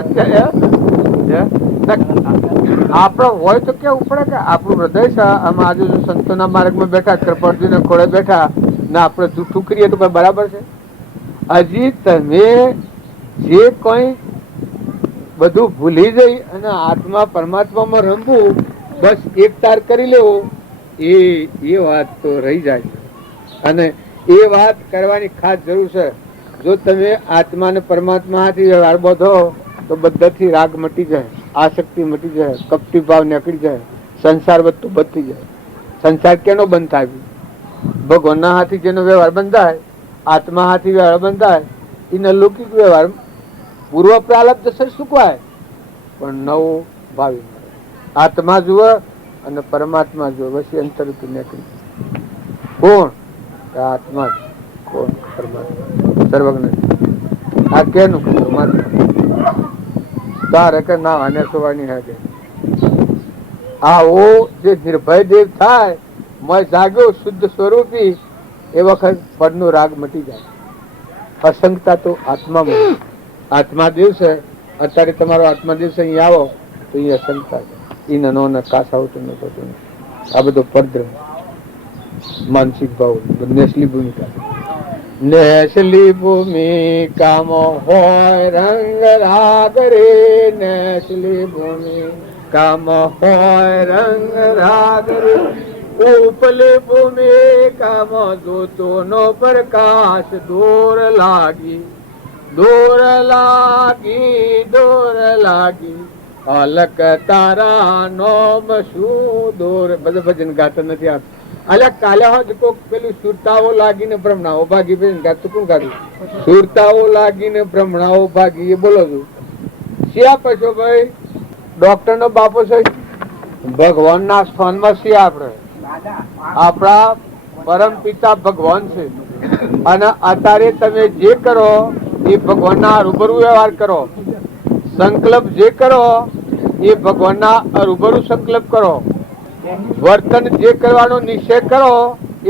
આપડે હોય તો કેવું પડે કે આપણું હૃદય છે આમ આજે સંતોના માર્ગમાં બેઠા, કૃપાળજી ને ખોળે બેઠા ને આપણે જૂઠું કરીએ તો બરાબર છે? હજી તમે જે કોઈ બધું ભૂલી જઈ અને આત્મા પરમાત્મામાં રમવું બસ એક તાર કરી લેવો એ વાત તો રહી જાય છે. અને એ વાત કરવાની ખાસ જરૂર છે. જો તમે આત્મા ને પરમાત્મા હાથી વ્યવહાર બધો તો બધાથી રાગ મટી જાય, આસક્તિ મટી જાય, કપટી ભાવ નીકળી જાય, સંસાર બધું બચી જાય. સંસાર કેનો બંધ થાય? ભગવાનના હાથી જેનો વ્યવહાર બંધાય, આત્મા હાથી વ્યવહાર બંધાય, એને લૌકિક વ્યવહાર પૂર્વ પ્રારબ્ધ દશા સુકવાય પણ નવો ભાવી આત્મા જુએ અને પરમાત્મા જુએ, પછી અંતર નીકળી. કોણ? આત્મા. કોણ? પરમાત્મા સર્વજ્ઞ. આ કેનું પરમાત્મા તારે કે ના આને સોવાની હે કે આવો જે નિર્ભય દેવ થાય મય જાગ્યો શુદ્ધ સ્વરૂપી એ વખત પડનો રાગ મટી જાય. અસંગતા તો આત્મામાં. આત્મા દિવસે અત્યારે તમારો આત્મા દિવસે અહીંયા આવો તો એ અસંગતા છે. એ નાનો કાસ આવતું નથી. આ બધો પરદ્રમ માનસિક ભાવ નેસલી ભૂમિકા. નેસલી ભૂમિકામાં હોય રંગ રાગ રે, નેસલી ભૂમિકામાં હોય રંગ રાગ રે, ઉપલી ભૂમિકામાં જોતો નો પ્રકાશ દૂર લાગી, દૂર લાગી, દૂર લાગી, અલક તારા નોમ શું દૂર. બધા ભજન ગાતા નથી આપતા. અલ્યા કાલે હોજ કોક પેલું સુરતાઓ લાગીને ભ્રમણાઓ ભાગી ભજન ગાતું કોણ ગાતું? સુરતાઓ લાગીને ભ્રમણાઓ ભાગી એ બોલો છું. શિયા પછો ભાઈ ડોક્ટર નો બાપો છે, ભગવાન ના સ્થાનમાં છીએ આપણે. આપણા પરમ પિતા ભગવાન છે અને અત્યારે તમે જે કરો એ ભગવાન ના રૂબરૂ વ્યવહાર કરો. સંકલ્પ જે કરો એ ભગવાન ના રૂબરૂ સંકલ્પ કરો. વર્તન જે કરવાનો નિશ્ચય કરો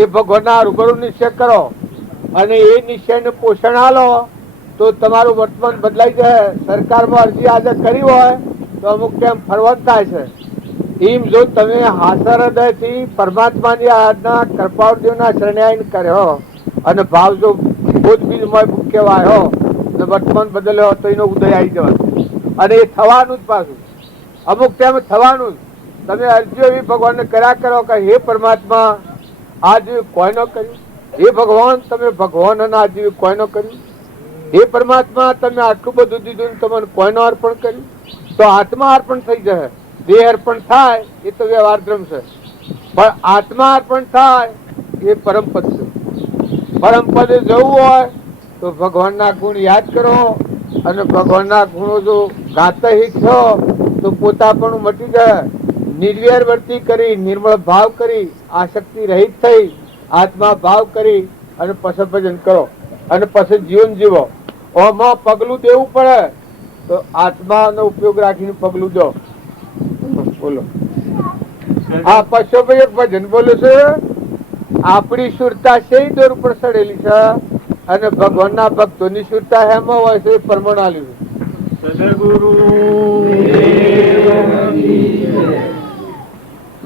એ ભગવાન ના રૂબરૂ નિશ્ચય કરો અને એ નિશ્ચય ને પોષણ આલો તો તમારું વર્તમાન બદલાઈ જાય. સરકારમાં અરજી આજે કરી હોય તો અમુક ટાઈમ ફરવાનું થાય છે. એમ જો તમે હાસર હૃદયથી પરમાત્માની આરાધના કૃપાળદેવના શરણાઈ કર્યો અને ભાવ જો ખુદ બીજમય કહેવાય ને વર્તમાન બદલ્યો તો એનો ઉદય આવી જવાનો અને એ થવાનું જ પાછું અમુક ટાઈમ થવાનું જ. તમે અરજીઓ એવી ભગવાનને કર્યા કરો કે હે પરમાત્મા આ જેવી કોઈ ન કર્યું, હે ભગવાન તમે ભગવાન આ જેવી કોઈ ન કર્યું, હે પરમાત્મા તમે આટલું બધું દીધું ને તમને કોઈનો અર્પણ કર્યું, તો આત્મા અર્પણ થઈ જાય. દેહ અર્પણ થાય એ તો વ્યવહાર ધર્મ છે, પણ આત્મા અર્પણ થાય એ પરમપદ છે. પરમપદે જવું હોય તો ભગવાનના ગુણ યાદ કરો, અને ભગવાનના ગુણો જો ગાતા શીખશો તો પોતા પણ મટી જાય. નિર્વેર વર્તી કરી, નિર્મળ ભાવ કરી, આસક્તિ રહિત થઈ, આત્મા ભાવ કરી અને પછી ભજન કરો અને પછી જીવન જીવો. ઓમાં પગલું દેવું પડે તો આત્માનો ઉપયોગ રાખીને પગલું દો. બોલો આ પશુ ભાઈ એક ભજન બોલું છે. આપણી સુરતા છે દોર ઉપર સડેલી છે અને ભગવાનના ભક્તોની સુરતા હેમાં હોય છે એ પ્રમાણ આલ્યું. સદગુરુ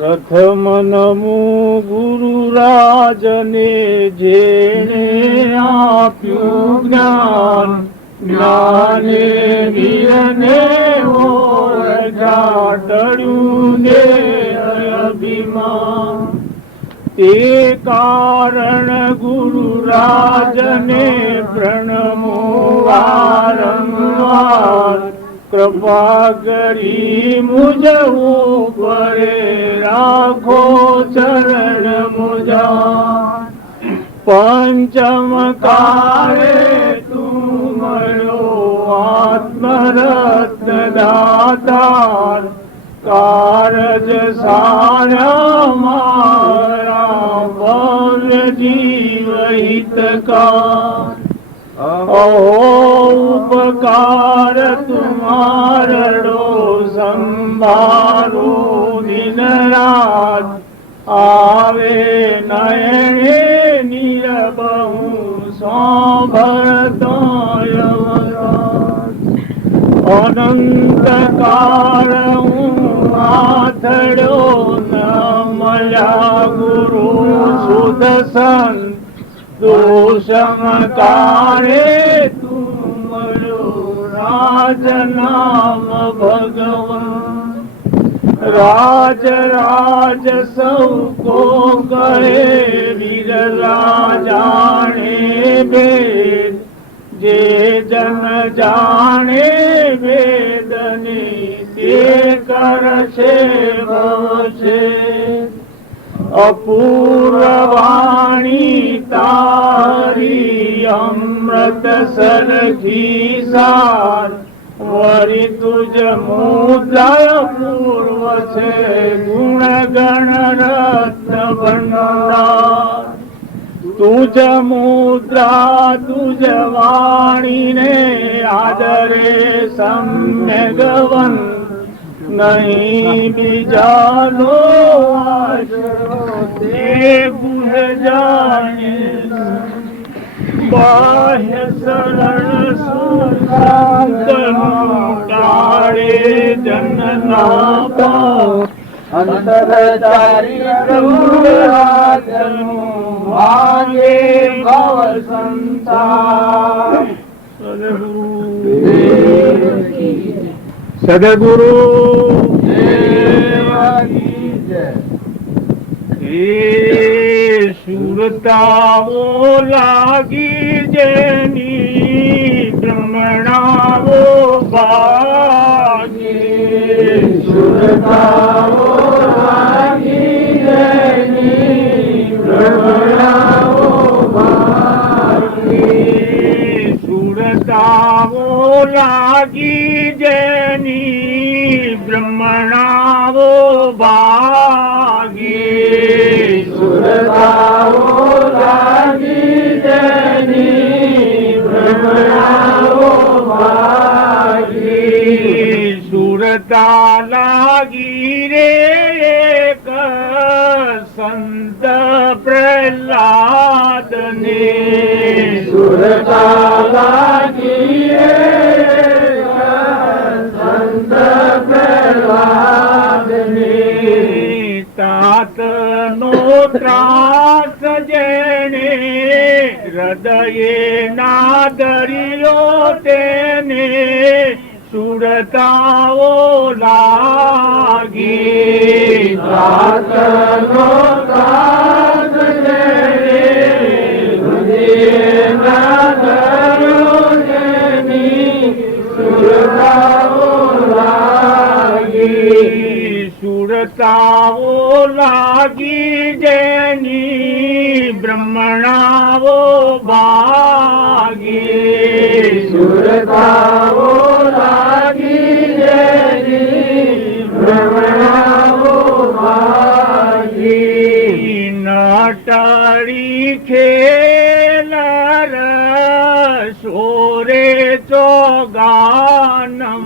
પ્રથમ નમો ગુરુ રાજને જેણે આપ્યું જ્ઞાન, જ્ઞાને વીરને જાટડ્યું ને અભિમાન. તે કારણ ગુરુ રાજને પ્રણમો વારંવાર, કૃપા કરી મુજ ઉપરે રાખો ચરણ મુજા. પંચમ કાળે તું મળ્યો આત્મરત્ન દાતાર, કારજ સારા મારા ભવ્ય જીવ હિતકાર. અહો ઉપકાર તુમારડો સંભારો દિન રાત, આવે નયણે નિરબહુ સાંભળતો યવરાજ. અનંત કાળ હું આથડ્યો ન મળ્યા ગુરુ સુધ સંત, દોષમ કાળે તું મળ્યો રાજ નામ ભગવાન. રાજ રાજ સૌ કો કહે વીર રાજાણે ભેદ, જે જન જાણે વેદને તે કરશે ભવશે. અપૂર્વાણી તારી અમૃત સરખી સાર, વરી તુજ મુદ્રા પૂર્વ છે ગુણ ગણ રત્ન ભંડાર. તુજ મુદ્રા તુજ વાણીને આદરે સમ્યગવન, નહીં બીજાનો આશરો તે ગુણ જાણે. બાહ્ય શરણ સુશાંતનું ટાળે જનના પાવ, અંતરચારી પ્રભુરાજનું ભાગે ભવ સંસાર. સદગુરુ એ સુરતાઓ લાગી જેની ભ્રમણાઓ ભાગી. સુરતાઓ લાગી જેની ભ્રમણાઓ ભાગી. સુરતાઓ લાગી જેની ભ્રમણાઓ ભાગી. સુરતાઓ લાગી જેની ભ્રમણાઓ ભાગી. સુરતા લાગી રે એક સંત પ્રહલાદને. સુરતા લાગી સંત પ્રહલાદને. તાતનો ત્રાસ જેણે હૃદયે ના ધર્યો તેને, સુરતાઓ લાગી સાતનો તાજ જેને હૃદયના દરો જેની સુરતાઓ લાગી સુરતાઓ લાગી જેની બ્રહ્મણાઓ ભાગી સુરતાઓ લાગી જેની બ્રહ્મણાઓ ભાગી નટરી ખેલ સોરે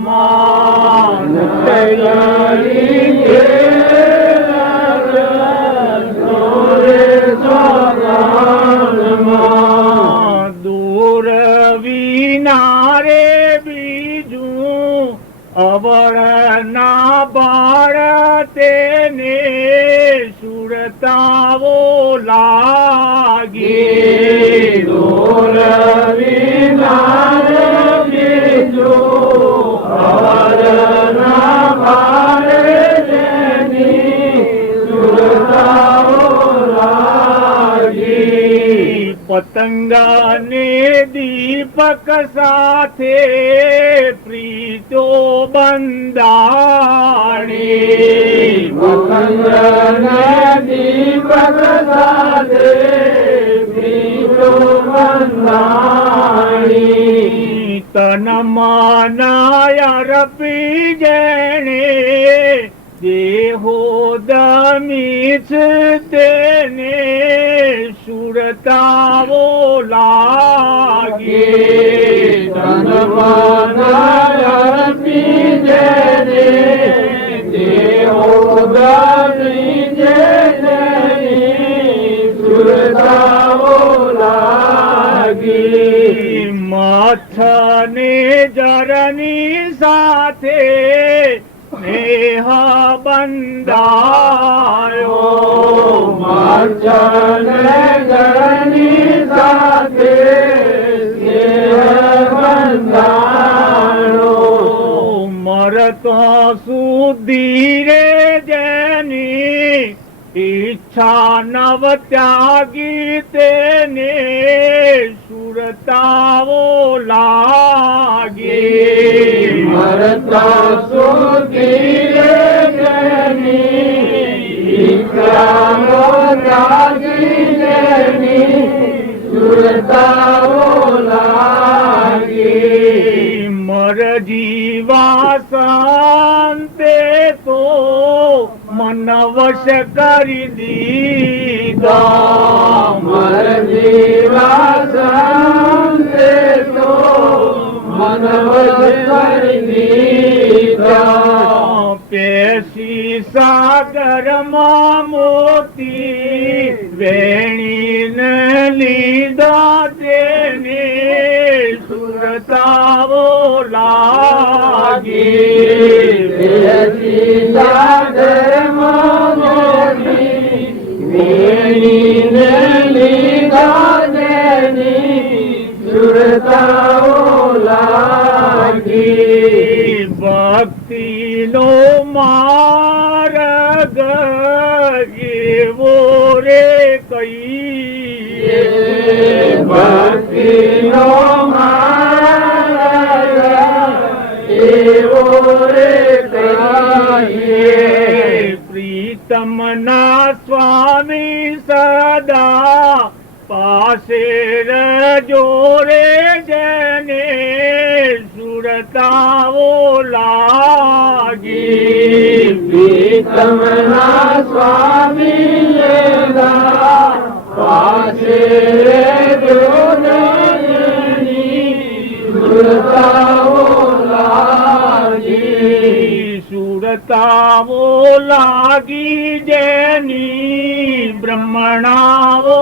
ચોગાનમાં નટરી ખેલ સોરે ચોગાનમાં દૂર વિનારે બીજું અવળ ના બાળ તેને સુરતાઓ લાગી દૂર વિનારે બીજું અવળ ના બાળ તેની સુરતાઓ લાગી પતંગને દીપક સાથે પ્રીતો બંધાણી પતંગને દીપક સાથે પ્રીતો બંધાણી તન મન અર્પી જેણે દેહો દમીશ તેને સુરતાઓ લાગી તન મન અર્પી જેણે દેહો દમીશ તેની સુરતાઓ લાગી મથને જરની સાથે સ્નેહ બંધાયો મચને જરની સાથે સ્નેહ બંધાયો મરતો સુધી રે જેની ઈચ્છા નવ ત્યાગી તેને સુરતાઓ લાગી મરતા સુધી જેની ઈચ્છા નવ ત્યાગી તેની સુરતાઓ લાગી મર જીવા સંતે તો મન વશ કરી દીધા મર જીવા સંતે તો મન વશ કરી દીધા પેશી સાગરમાં મોતી વેણીને લીધા તેને સુરતાઓ લાગી પેશી સાગરમાં મોતી વેણીને લીધા તેની સુરતાઓ લાગી ભક્તિનો માર્ગ એવો રે કહીએ ભક્તિનો માર્ગ એવો રે કહીએ પ્રીતમના સ્વામી સદા પાસે રજો રે જેને સુરતાઓ લાગી પ્રીતમના સ્વામી સદા પાસે રજો જેની સુરતાઓ લાગી સુરતાઓ લાગી જેની બ્રહ્મણાઓ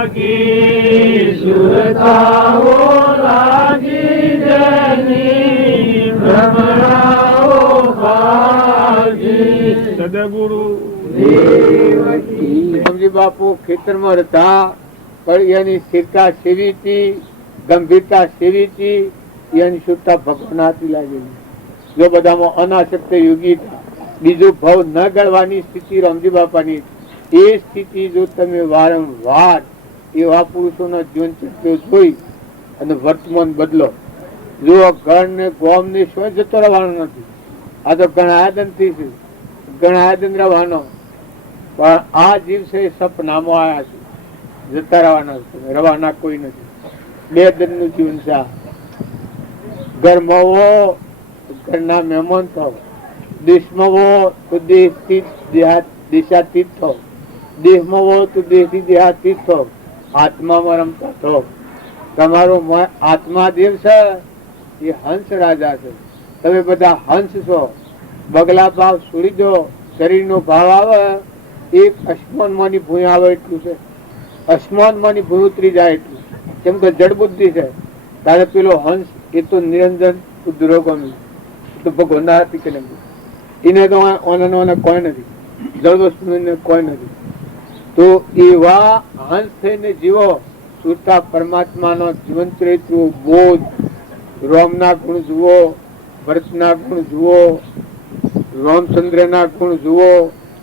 ભાગી સુરતાઓ લાગી જેની બ્રહ્મણાઓ ભાગી સદગુરુ દેવજી બાપુ ખેતરમાં હતા પણ એની સ્થિરતા સેવી હતી, ગંભીરતા સેવી હતી એની શુદ્ધતા ભગવાન હાથી લાગેલી. જો બધામાં અનાસક્ત યોગી બીજો ભાવ ન ગળવાની સ્થિતિ રામજી બાપાની, એ સ્થિતિ જો તમે વારંવાર એવા પુરુષોના જીવન ચરિત્રો જોઈ અને વર્તમાન બદલો. જો ગણ ને ગોમ ને સ્વ જતો રહેવાનો નથી. આ તો ગણાયદન થી છે, ગણાયદન રહેવાનો. પણ આ દિવસે સપનામાં આવ્યા છે, જતા રહેવાના છે, રવાના કોઈ નથી. બે દન નું જીવન છે. ઘરમાં હો ઘરના મહેમાન થાવ, દેશમાં હો તો દેશથી દેશાતીત થાવ, દેહમાં હો તો દેશથી દેહાતીત થાવ, આત્મામાં રમતા થાવ. તમારો આત્મા દેવ છે એ હંસ રાજા છે. તમે બધા હંસ છો. બગલા ભાવ છોડી દો, શરીર નો ભાવ આવે, એક અસ્માન માંની ભૂમિ આવે એટલું છે. અસ્માન માંની ભૂમિ ઉતરી જાય એટલું. કેમ કે જડ બુદ્ધિ છે. તારે પેલો હંસ એ તો નિરંજન ઉદ્રોગમી તો ભગવાન ના હતી કે નહીં. એને તો ઓને કોઈ નથી, જળ વસ્તુ કોઈ નથી. તો એવા હંસ થઈને જીવો. સુરતા પરમાત્માનો જીવન ચરિત્ર બોધ, રામના ગુણ જુઓ, ભરતના ગુણ જુઓ, રામચંદ્રના ગુણ જુઓ,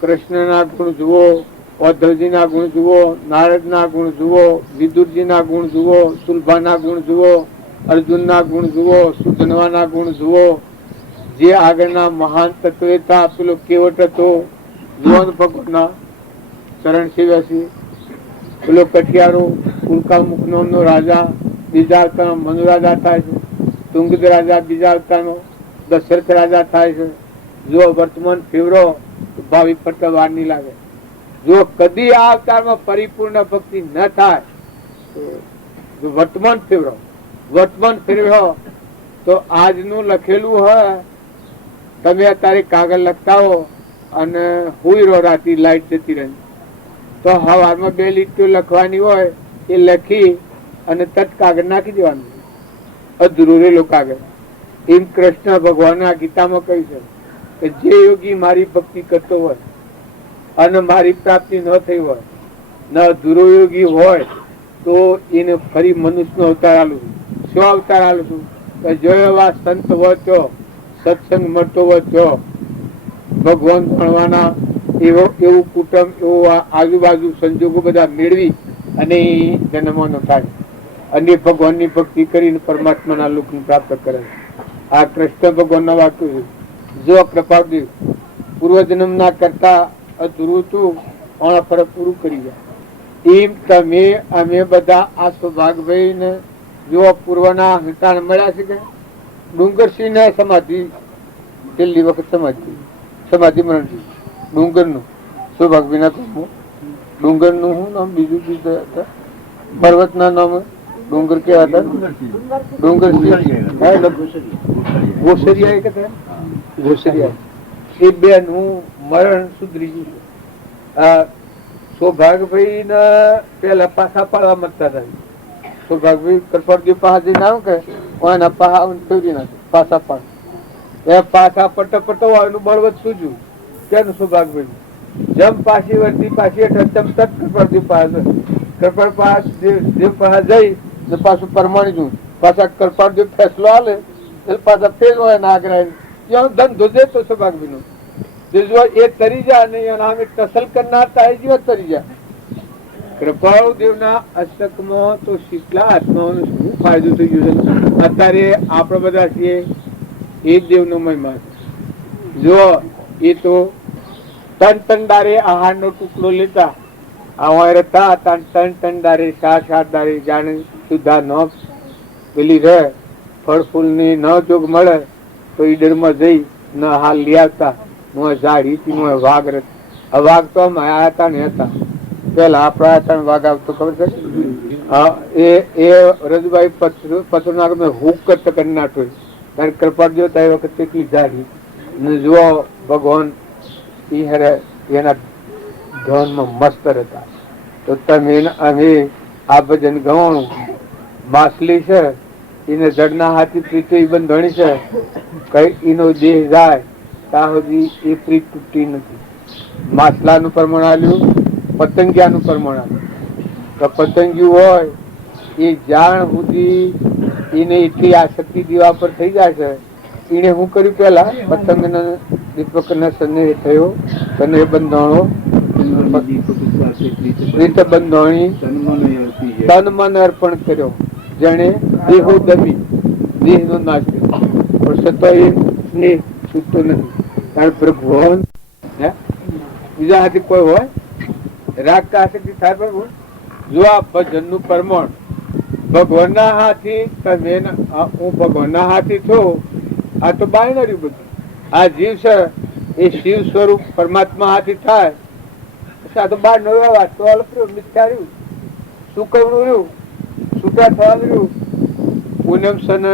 કૃષ્ણના ગુણ જુઓ, ઉદ્ધવજીના ગુણ જુઓ, નારદના ગુણ જુઓ, વિદુરજીના ગુણ જુઓ, સુલભાના ગુણ જુઓ, અર્જુનના ગુણ જુઓ, સુધનવાના ગુણ જુઓ. જે આગળના મહાન તત્વેતા પેલો કેવટ હતો, જુવાન ભગવાનના ચરણ સેવ્યા છે. પેલો કઠિયારો ઉલ્કામુખ નામનો રાજા બીજા અવતારનો મનુ રાજા થાય છે. તુંગદ રાજા બીજા અવતારનો દશરથ રાજા થાય છે. જો વર્તમાન ફેવરો ભાવિ પડતા વાર નહીં લાગે. જો કદી આ અવતારમાં પરિપૂર્ણ ભક્તિ ન થાય તો વર્તમાન ફેરવો તો આજનું લખેલું હોય તમે અત્યારે કાગળ લખતા હો અને હુઈ રહો, રાતી લાઈટ જતી રહી તો સવારમાં 2 લીટીઓ લખવાની હોય એ લખી અને તટ કાગળ નાખી દેવાનું, અધૂરું રેલો કાગળ. એમ કૃષ્ણ ભગવાન આ ગીતામાં કહ્યું છે કે જે યોગી મારી ભક્તિ કરતો હોય અને મારી પ્રાપ્તિ ન થઈ હોય, ન અધૂરો યોગી હોય તો એને ફરી મનુષ્યનો અવતાર આલું છું. શું અવતાર આલું છું? જો એવા સંત વધ્યો, સત્સંગ મળતો વધ્યો, ભગવાન ભણવાના એવું કુટુંબ, એવું આજુબાજુ સંજોગો બધા મેળવી અને જન્મનો થાય અને ભગવાનની ભક્તિ કરીને પરમાત્માના લોકને પ્રાપ્ત કરે. આ કૃષ્ણ ભગવાનના વાક્ય છે. જો કૃપાદેવ પૂર્વજન્મ ના કરતા અધૂરું હતું, ફરક પૂરું કરી જાય. એમ તમે અમે બધા આ સૌભાગભાઈ ને જો પૂર્વના હિતાણ મળ્યા છે કે ડુંગરસિંહ ને સમાધિ છેલ્લી વખત સમાધિ મરણ થયું. ડુંગર નું સૌભાગભાઈ ના ડુંગર નું શું નામ બીજું હતા? પર્વત ના નામ ડુંગર કેવા હતા? ગોસરિયા કે ગોસરિયા. એ બે નું મરણ સુધરી ગયું. સૌભાગભાઈ ને પેલા પાછા પાડવા માંગતા હતા. સૌભાગભાઈ કરપડજી પાસે ના કે એના પાછા પાડ એ પાછા પટ્ટો એનું બળવત સૂજ્યું. કેનું સૌભાગભાઈ જમ પાછી વર્તી પાછી જમ તક કરપડજી પાસે કરપડ પાસે દેવ પાસે જઈ ને પાછું પરમાણી જોયું. પાછા કરપડજી ફેસલો આલે પાછા ફેલ હોય ને આગ્રહ ધંધો દેતો સૌભાગભાઈ નો એ તરી જાય ને આમે ટસલ કરનાર તાજી તરી જાય. કૃપાળુ દેવના અષ્ટકમાં તો શીતલા આત્માઓનો શું ફાયદો થઈ ગયો છે. અત્યારે આપણે બધા છીએ એ દેવનો મહિમા. જો એ તો ત્રણ દારે આહારનો ટુકડો લેતા ત્રણ દારે 7 દારે જાણે સુધા ન પેલી રહે ફળ ફૂલ ની ન જોગ મળે તો ઈડરમાં જઈ ન હાલ લઈ આવતા. વાઘ તો આયા હતા ને હતા પેલા આપડા હતા વાઘ આવતો ખબર છે. એ રજભાઈ પથ્થર હુક કરી નાખ્યો. ત્યારે કૃપા જોતા એ વખત કેટલી જાડી જુઓ ભગવાન એના ધ્યાનમાં મસ્ત હતા. તો તમે અમે આ ભજન ગવાનું માછલી છે એને જડના હાથી પ્રીતિ બંધણી છે. કઈ એનો દેહ જાય ત્યાં સુધી એ પ્રીત તૂટતી નથી. માછલાનું પ્રમાણ આલ્યું, પતંગિયાનું પ્રમાણ આલ્યું. તો પતંગિયું હોય એ જાણ સુધી એને એટલી આસક્તિ દીવા પર થઈ જાય છે. એને શું કર્યું પેલા પતંગ દીપક ના સને થયો, સને બંધાણો, રીત બંધાણી, તન મન અર્પણ કર્યો, જેને દેહો દમી દેહ નો નાશ કર્યો. પણ છતાં એ સ્નેહ છૂટતો નથી. કારણ ભગવાન બીજા હાથી કોઈ હોય રાગ કા આસક્તિ થાય. પણ જો આ ભજન નું પરમાણ ભગવાન ના હાથી, હું ભગવાન ના હાથી છું. આ તો બાયનરી બધું. આ જીવ છે એ શિવ સ્વરૂપ પરમાત્મા હાથી થાય. આ તો બાર નવા વાત તો અલ્પ્યું મિથ્યા રહ્યું, શું કરવું રહ્યું, છૂટા થવાનું રહ્યું. પૂનમ સન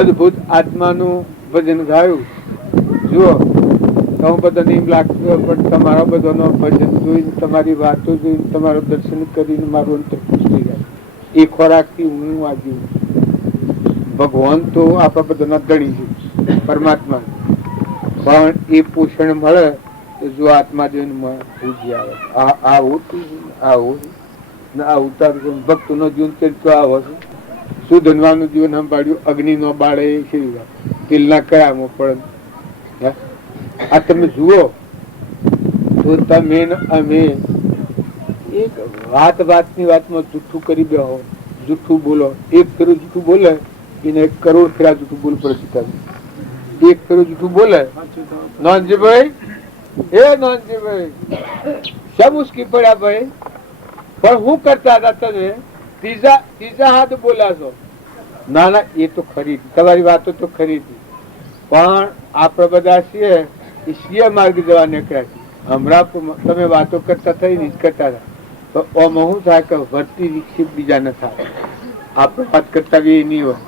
અદભુત આત્માનું ભજન ગાયું. જુઓ તો બધા એમ લાગતું, પણ તમારા બધાનો ભજન જોઈને, તમારી વાતો જોઈને, તમારું દર્શન કરીને મારું અંતર ખુશ થઈ જાય. એ ખોરાકથી હું આવ્યું. ભગવાન તો આપણા બધાના ધણી છે, પરમાત્મા. પણ એ પોષણ મળે તો જો આત્મા જોઈને પૂજી આવે. આવું ભક્ત નો જીવન ચરિત્ર આવે છે. સુધનવાનું જીવન સંભાળ્યું, અગ્નિ નો બાળે તિલના કયામાં પડે. આ તમે જુઓ તો તમે અમે એક વાતની વાતમાં જૂઠું કરી બેહો, જૂઠું બોલો. એક ફેરું જૂઠું બોલે એને 1 કરોડ ફેરા જૂઠું બોલ પડે. એક ફેરું જૂઠું બોલે નોનજીભાઈ, નોનજીભાઈ સબ ઉસકી પડ્યા ભાઈ. પણ હું કરતા હતા તમે ત્રીજા હાથ બોલ્યા છો. ના ના, એ તો ખરી તમારી વાતો તો ખરી હતી. પણ આપણે બધા છીએ એ સિંહ માર્ગ જવા નીકળ્યા છીએ. હમણાં તમે વાતો કરતા થઈ ને કરતા હતા તો આમાં શું થાય કે વર્તી વિક્ષેપ બીજા ન થાય. આપણે વાત કરતા બી એ નહીં હોય,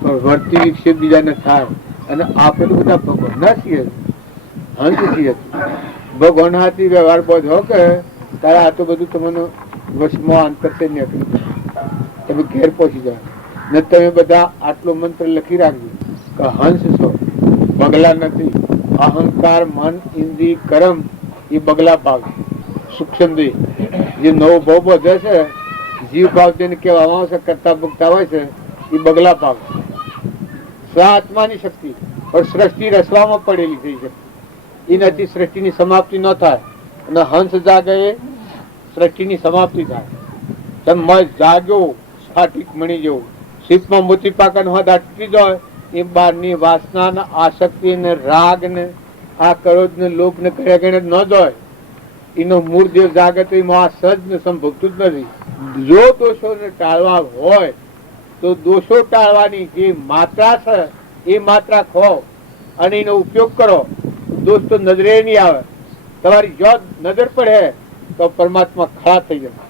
પણ વર્તી વિક્ષેપ બીજા ન થાય. અને આપણે તો બધા ભગવાન ના છીએ, હંસ છીએ. ભગવાન હાથી વ્યવહાર બધો કે તારે આ તો બધું તમને વશમાં અંતર નીકળી તમે ઘેર પહોંચી જાઓ. ને તમે બધા આટલો મંત્ર લખી રાખજો કે હંસ છો, બગલા નથી. અહંકાર, મન, ઇન્દ્રિય, કર્મ એ બગલા ભાવ છે. સૂક્ષ્મ દેહ જે નવો ભાવ બધે છે, જીવ ભાવ જેને કહેવામાં આવશે, કરતા ભોગતા હોય છે, એ બગલા ભાવ છે. સ્વ આત્માની શક્તિ પણ સૃષ્ટિ રચવામાં પડેલી થઈ શક્તિ. એનાથી સૃષ્ટિની સમાપ્તિ ન થાય. અને હંસ જાગે સૃષ્ટિની સમાપ્તિ થાય. તમે જાગ્યો સ્ફાટિક મણી જેવું શીપમાં મોતી પાકન હોત અટકી જાય. એ બહારની વાસના, આસક્તિ ને રાગ ને આ ક્રોધ ને લોભ ને કર્યા કરીને ન જાય. એનો મૂળ દેવ જાગે તો એમાં આ સજ ને સંભવતું જ નથી. જો દોષો ને ટાળવા હોય તો દોષો ટાળવાની જે માત્રા છે એ માત્રા ખો અને એનો ઉપયોગ કરો. દોષ તો નજરે નહીં આવે. તમારી જો નજર પડે તો પરમાત્મા ખડા થઈ જાય.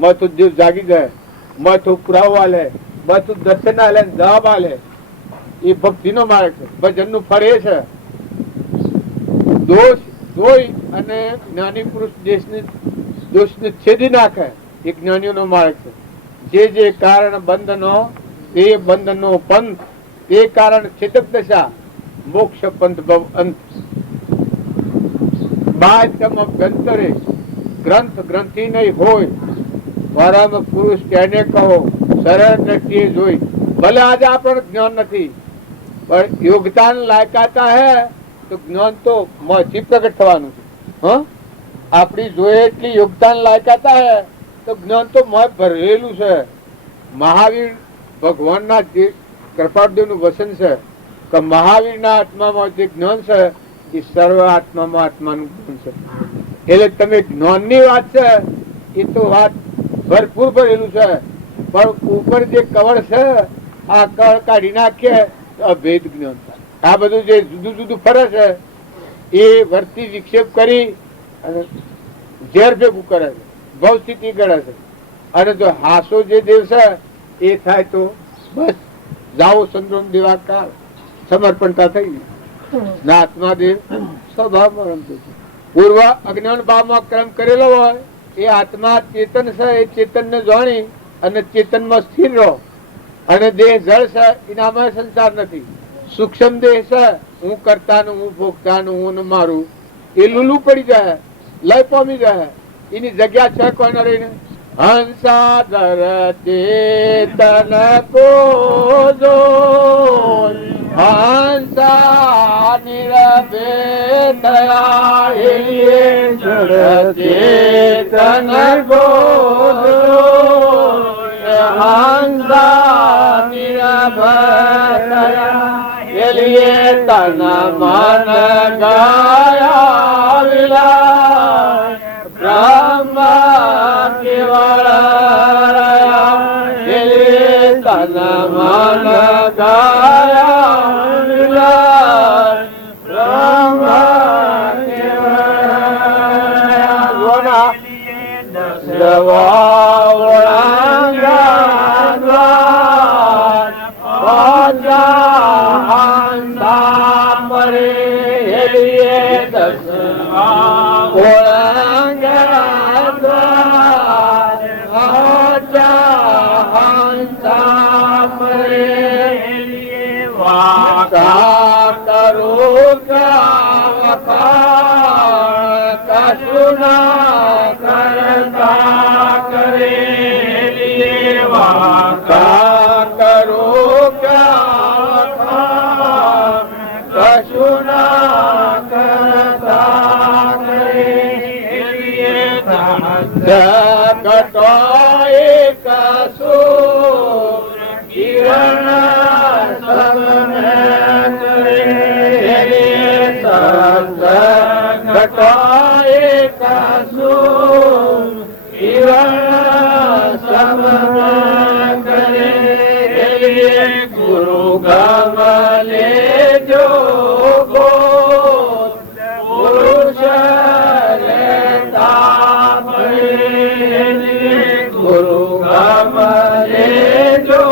મત દેવ જાગી જાય, મત પુરાવો આલે, મત દર્શન આલે, જવાબ આલે. એ ભક્તિ નો માર્ગ છે. ભજન નું ફળ એ છે દોષ જોઈ અને જ્ઞાની પુરુષ દોષ ને છેદી નાખે. એ જ્ઞાનીઓ નો માર્ગ છે. જે કારણ બંધનો તે બંધનો પંથ, તે કારણ છેદક દશા મોક્ષ પંથ ભવ અંત. બાધ્યમ અભ્યંતરે ગ્રંથ ગ્રંથિ નહીં હોય, પરમ પુરુષ તેને કહો સરળ દ્રષ્ટિએ જોઈ. ભલે આજે આપણને જ્ઞાન નથી, પણ યોગદાન લાયકાતા હે તો જ્ઞાન તો મોંથી પ્રગટ થવાનું છે. આપણી જોઈએ એટલી યોગદાન લાયકાતા હે તો જ્ઞાન તો મોં ભરેલું છે. મહાવીર ભગવાનના જે કૃપાળદેવનું વચન છે કે મહાવીરના આત્મામાં જે જ્ઞાન છે એ સર્વ આત્મામાં આત્માનું જ્ઞાન છે. એટલે તમે જ્ઞાનની વાત છે એ તો વાત ભરપૂર ભરેલું છે. પણ ઉપર જે કવળ છે આ કવળ કાઢી નાખીએ તો અભેદ જ્ઞાન થાય. આ બધું જે જુદું જુદું ફરે છે એ વર્તી વિક્ષેપ કરી અને ઝેર ભેગું કરે છે, ભવ સ્થિતિ કરે છે. અને જો હાસો જે દેવ છે એ થાય તો બસ જાઓ સંતોષ દેવાકાર સમર્પણતા થઈ ના આત્માદેવ સ્વભાવમાં રમતો છે. પૂર્વ અજ્ઞાન ભાવમાં ક્રમ કરેલો હોય એ આત્મા ચેતન છે. એ ચેતન ને જાણી અને ચેતન માં સ્થિર રહો. અને દેહ જળ છે એનામાં સંસાર નથી. સૂક્ષ્મ દેહ છે હું કરતાનું, હું ભોગતાનું, હું મારું એ લૂલું પડી જાય, લય પામી જાય. એની જગ્યા છે કોને રહીને હંસાદર ચેતન કો જો હંસા નિરભે દયા ચેતન કો હંસા નિરભય એલિયે તન મન ગાયા વિલાસ બ્રહ્મ કેવળ એલિયે તન મન ગાયા વિલાસ બ્રહ્મ કેવળ કશુના કરતા કરે વાકા કરો ક્યાં કશુના કરતા કરે જગતો એક સૂર કિરણ સમને કરે જગતો એક સૂર કિરણ સમને કરે ગુરુ ગમલે જો પુરુષ લેતા ગુરુ ગમલે જો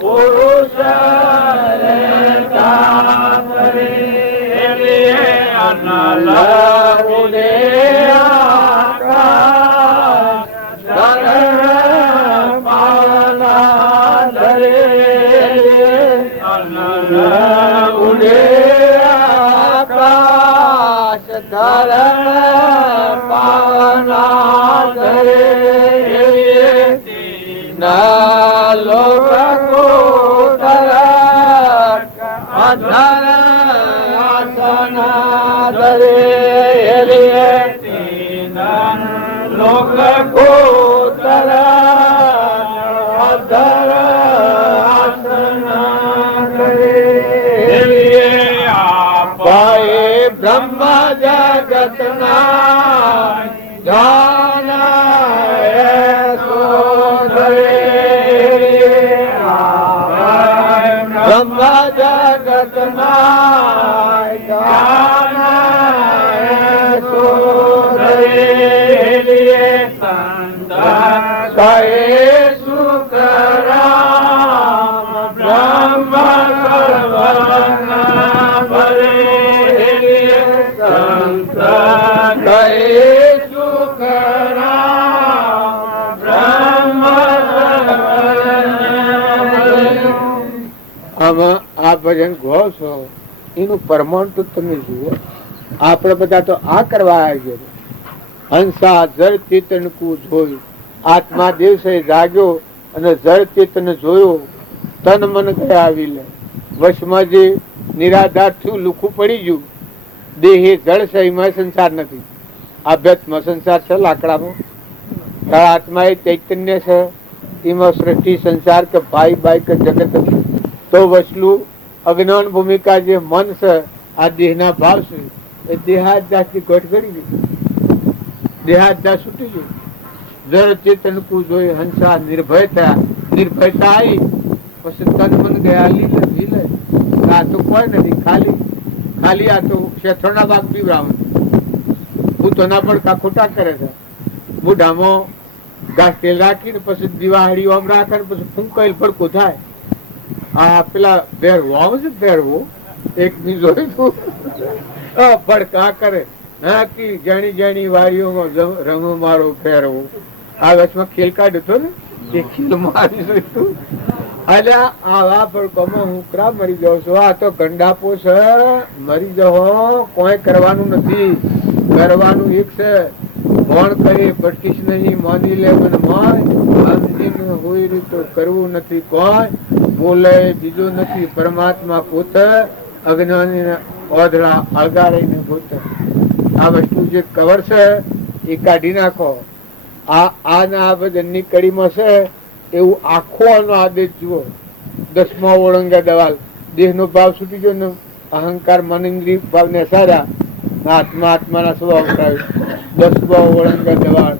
પુરુષ લેતા અનલ ઉડે ઉડે આકાશ ધરણ પાવના ધરે ના લોકો અધર આસના ધરે લોક કો તર અધર બ્રહ્મ જગત ના ધન બ્રહ્મ જગત ના ધન કહે સુખ રામ બ્રહ્મ સર્વના ભરે આમાં આ ભજન ગો છો એનું પ્રમાણ તો તમે જુઓ. આપણે બધા તો આ કરવા આવ્યો. હંસા જળ ચેતન કુ જોયું, આત્મા દિવસે જાગ્યો અને જળ ચેતન જોયો, તન મન ગયા આવી લે વશમાં જે નિરાધાર થયું, લુખું પડી ગયું. દેહે જળ છે, એમાં સંસાર નથી. આધ્યાત્મ સંસાર છે લાકડામાં, આત્મા એ ચૈતન્ય છે, એમાં સૃષ્ટિ સંસાર કે ભાઈ બાઈ કે જગત તો વસલું અજ્ઞાન ભૂમિકા જે મન છે, આ દેહના ભાવ છે, એ દેહાદ્યાસથી ઘટ કરી દીધું, દેહાદ્યાસ છૂટી ગયું. જળ ચેતન કુ જોઈ હંસા નિર્ભય થયા, નિર્ભયતા આવી પછી તન મન ગયા લીલે લીલે. આ તો કોઈ નથી, ખાલી ખાલી આ તો શેઠોના ભાગ પીવડાવે. ભૂતોના પડકા ખોટા કરે છે. બુઢામાં ઘાસ તેલ રાખીને પછી દિવાળી આમ રાખે ને પછી ફૂંકાયેલ ભડકો થાય. આ પેલા ભેરવો આવે છે, ભેરવો એક ની જોયું તું ભડકા કરે. હા કી જાણી જાણી વાડીઓમાં રંગ મારો ફેરવો. આ વર્ષમાં ખેલ કાઢ્યો હતો ને, એ ખેલ મારી જોયું. એટલે આવા ભડકોમાં હું કરા મરી જાઉં છું. આ તો ગંડાપો છે, મરી જાઓ કોઈ કરવાનું નથી. કરવાનું એક છે મોણ કરે ભટકીશ નહીં, માની લે મન મોય, સમજીને હોય રીતો કરવું નથી કોઈ, બોલે બીજું નથી પરમાત્મા પોતે, અજ્ઞાની ઓધડા અળગાડીને પોતે. આ વસ્તુ જે કવર છે એ કાઢી નાખો. આ ભજનની કડીમાં છે એવું આખો આનો આદેશ જુઓ. 10મા ઓળંગા દવાલ, દેહ નો ભાવ છૂટી ગયો ને અહંકાર મન ઇન્દ્રિય ભાવ ને સારા, આત્મા આત્માના સ્વભાવ કરાવ્યું. 10મા ઓળંગા દવાલ,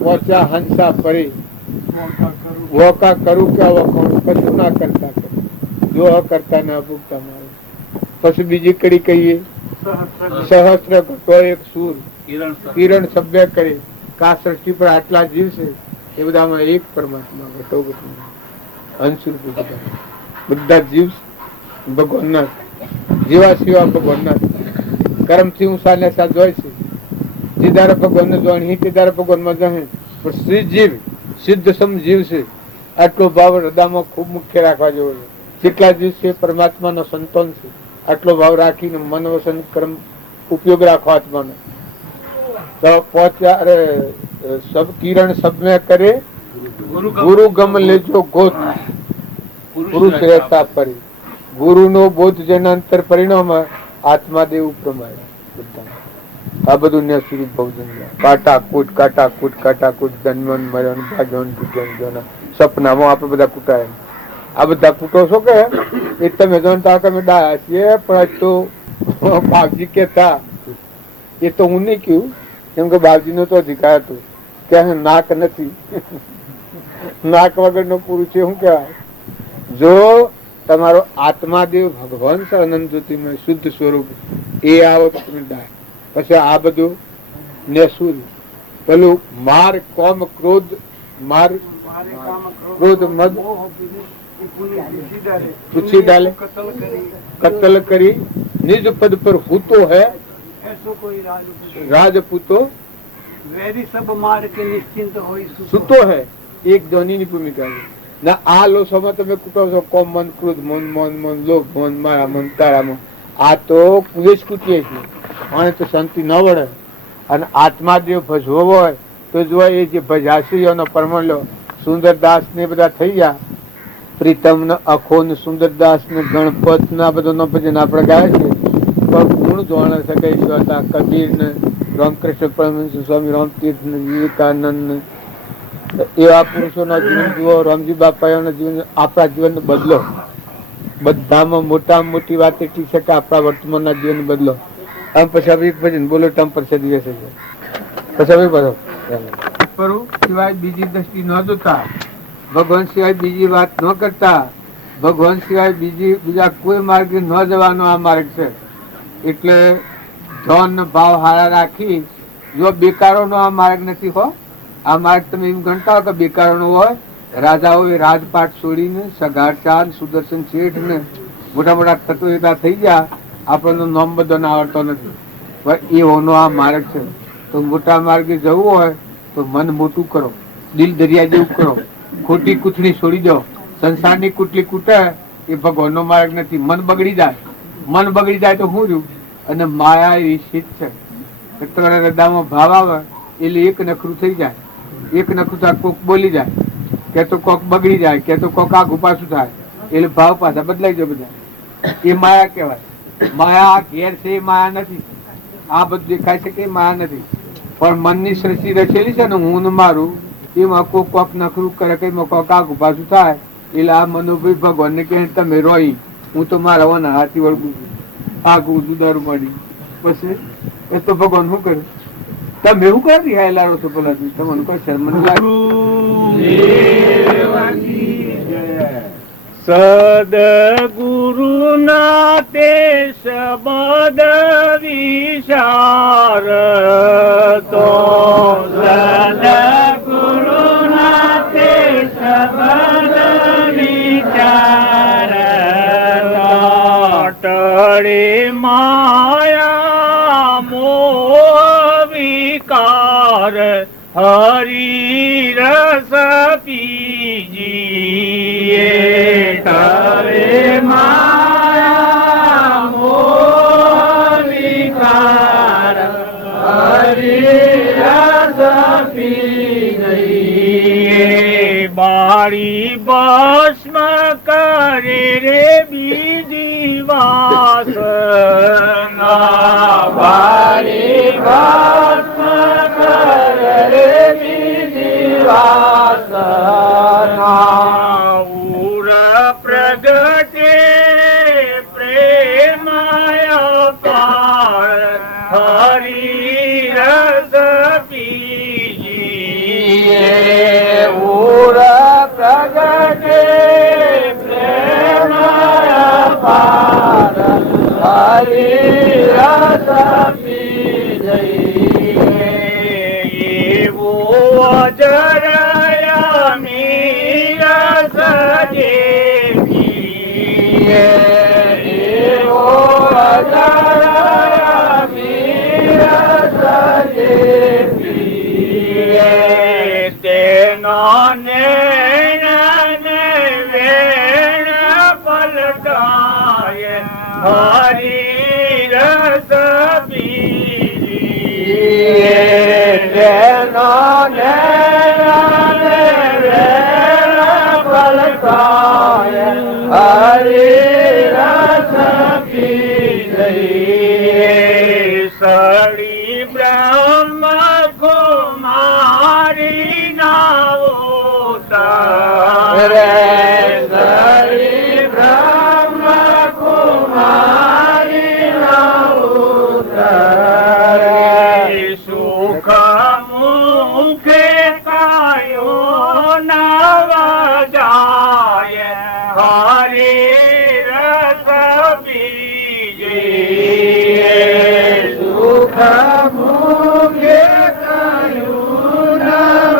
પહોંચ્યા હંસા ફરી, વોકા કરું કે વખોણ કશું ના કરતા કરે, જો કરતા ના ભૂગતા મારે. પછી બીજી કડી કહીએ, સહસ્ત્ર ઘટો એક સૂર, કિરણ સભ્ય કરે, કા સૃષ્ટિ પર આટલા જીવ છે એ બધામાં એક પરમાત્મા ઘટો અંશુર બધા જીવ ભગવાનના જીવા સિવા ભગવાનના કર્મથી ઊંચા ને સાથ હોય છે. જે દારે ભગવાન ને જોઈ તે દારે ભગવાન માં જશે. પણ શ્રી જીવ સિદ્ધ સમ જીવ છે, આટલો ભાવ હૃદયમાં ખૂબ મુખ્ય રાખવા જેવો છે. જેટલા જીવ છે પરમાત્માનો સંતોન છે, આટલો ભાવ રાખીને મન વસન કર્મ ઉપયોગ રાખો આત્માનો. તો પહોંચ્યા અરે સબ કિરણ સબને કરે, ગુરુ ગમ લેજો ગોત, પુરુષ રહેતા પરી. ગુરુ નો બોધ જેના અંતર પરિણામ આત્માદેવ પ્રમાણે બધા. આ બધું ને સ્વરૂપ ભવજન કાટાકૂટ કાટાકૂટ કાટાકૂટ જન્મન મરણ ભાગ્યન પૂજન સપનામાં આપણે બધા કૂટાય. આ બધા કૂટો છો કે એ તમે જાણતા કે અમે ડાયા છીએ, પણ તો બાપજી કેતા એ તો હું નહીં કહ્યું, કેમ કે બાપજી નો તો અધિકાર હતો કે નાક નથી, નાક વગર નો પુરુષ છે. શું કહેવાય? જો તમારો આત્માદેવ ભગવાન છે અનંત જ્યોતિમય શુદ્ધ સ્વરૂપ, એ આવો તો તમે ડાય. પછી આ બધું નેસુર પેલું માર કોમ ક્રોધ, માર ક્રોધ મદ પૂછી ડાલે, કતલ કરી નિજ પદ પર હૂતો હૈ રાજપૂતો, વેરી સબ માર કે નિશ્ચિંત હોય સૂતો હૈ. એક ધ્વનિ ની ભૂમિકા છે. ના આ લોસોમાં તમે કૂટો છો કોમ મન ક્રોધ મન મન મન લોક મન મારા મન તારા મન. આ તો કુલેશ કૂટીએ છીએ, અને તો શાંતિ ન વળે. અને આત્મા જે ભજવો હોય તો જો એ જે ભજાશીઓનો પરમણ્યો સુંદરદાસ ને બધા થઈ ગયા, પ્રીતમ ને અખો ને સુંદરદાસ ને ગણપત ને આ બધો ભજન આપણે ગાય છે. પણ ગુણ જોવા શકે હતા કબીર ને રામકૃષ્ણ પરમહંસ સ્વામી રામતીર્થ ને વિવેકાનંદ ને એવા પુરુષોના જીવન જુઓ. રામજી બાપાના જીવન આપણા જીવન બદલો. બધામાં મોટામાં મોટી વાત એટલી છે કે આપણા વર્તમાનના જીવન બદલો. આમ પછી એક ભજન બોલો ટમ પર દિવસ પછી સિવાય બીજી દ્રષ્ટિ ન જોતા, ભગવાન સિવાય બીજી વાત ન કરતા, ભગવાન સિવાય બીજા કોઈ માર્ગે ન જવાનો આ માર્ગ છે. એટલે ધન ભાવ હારા રાખી જો બેકારો નો આ માર્ગ નથી હો. આ માર્ગ તમે એમ ગણતા હો કે બેકારો નો હોય. રાજાઓ એ રાજપાટ છોડીને સગારચાંદ સુદર્શન શેઠ ને મોટા મોટા તત્વતા થઈ ગયા, આપણને નામ બધો ના આવડતો નથી. પણ એઓનો આ માર્ગ છે. તો મોટા માર્ગે જવું હોય તો મન મોટું કરો, દિલ દરિયા જેવું કરો, ખોટી કૂથણી છોડી દો. સંસારની કૂટલી કૂટે એ ભગવાનનો માર્ગ નથી. મન બગડી જાય, મન બગડી જાય તો શું રહ્યું? અને માયા એવી શીત છે, તમારા હૃદયમાં ભાવ આવે એટલે એક નખરું થઈ જાય. એક નખરું થાય કોક બોલી જાય, કે તો કોક બગડી જાય, કે તો કોક આગુ પાછું થાય, એટલે ભાવ પાછા બદલાઈ જાય બધા. એ માયા કહેવાય. માયા ઘેર છે એ માયા નથી. આ બધું દેખાય છે કે માયા નથી, પણ મનની સૃષ્ટિ રચેલી છે ને હું ને મારું, એમાં કોક કોક નખરું કરે કે કોક આગુ પાછું થાય. એટલે આ મનોભાઈ ભગવાનને કહે તમે રોઈ, હું તો મારા હોના હાથી વળગું છું, આગું દુદારું મળી. પછી એ તો ભગવાન શું કરે? તમે એવું કરી રિહાયેલા રહો છો પેલા તમને કોઈ શરમ સદગુરુ ના તે શબ્દ વિચાર તો, સદગુરુ ના તે શબ્દ વિચાર ટળે માયા મોહ વિકાર હરી રસ પીજીએ. ટળે માયા મોહ વિકાર હરી વાળી ભસ્મ કરે રે બીજી વાસના વાળી ભસ્મ કરે રે બીજી વાસના ઉર પ્રગટે પ્રેમાય પાર હરી રસ પીજીએ ઉર પ્રગટે પ્રેમાય પાર હરી રસ પીજીએ એવો અજરયા મીરસ દેવીએ એવો અજરયા મીરસ દેવીએ તેનો નૈન વેણ પલટાય હરી રસ પીજીએ તેનો નૈન વેણ પલટાય હરી રસ પીજીએ સળી બ્રહ્મ કુમારી નાવતા રે સળી બ્રહ્મ કુમારી નાવતા રે સુખ મુખે કાયો નવ જાય હરી રસ બીજીએ સુખ મુખે કાયો નવ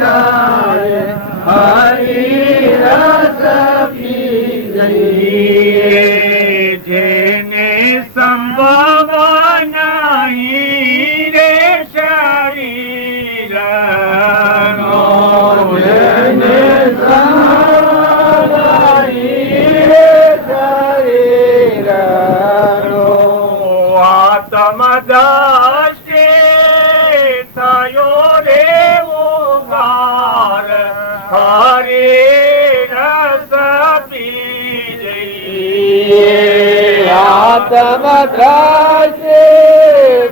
જાય હરી રસ બીજીએ જેને સંભવ નહીં રે શરીર જેને સંભવ નહીં રે શરીર આત્મદૃષ્ટિ થયો રે ઉગાર હરી રસ પીજીએ આત્મદૃષ્ટિ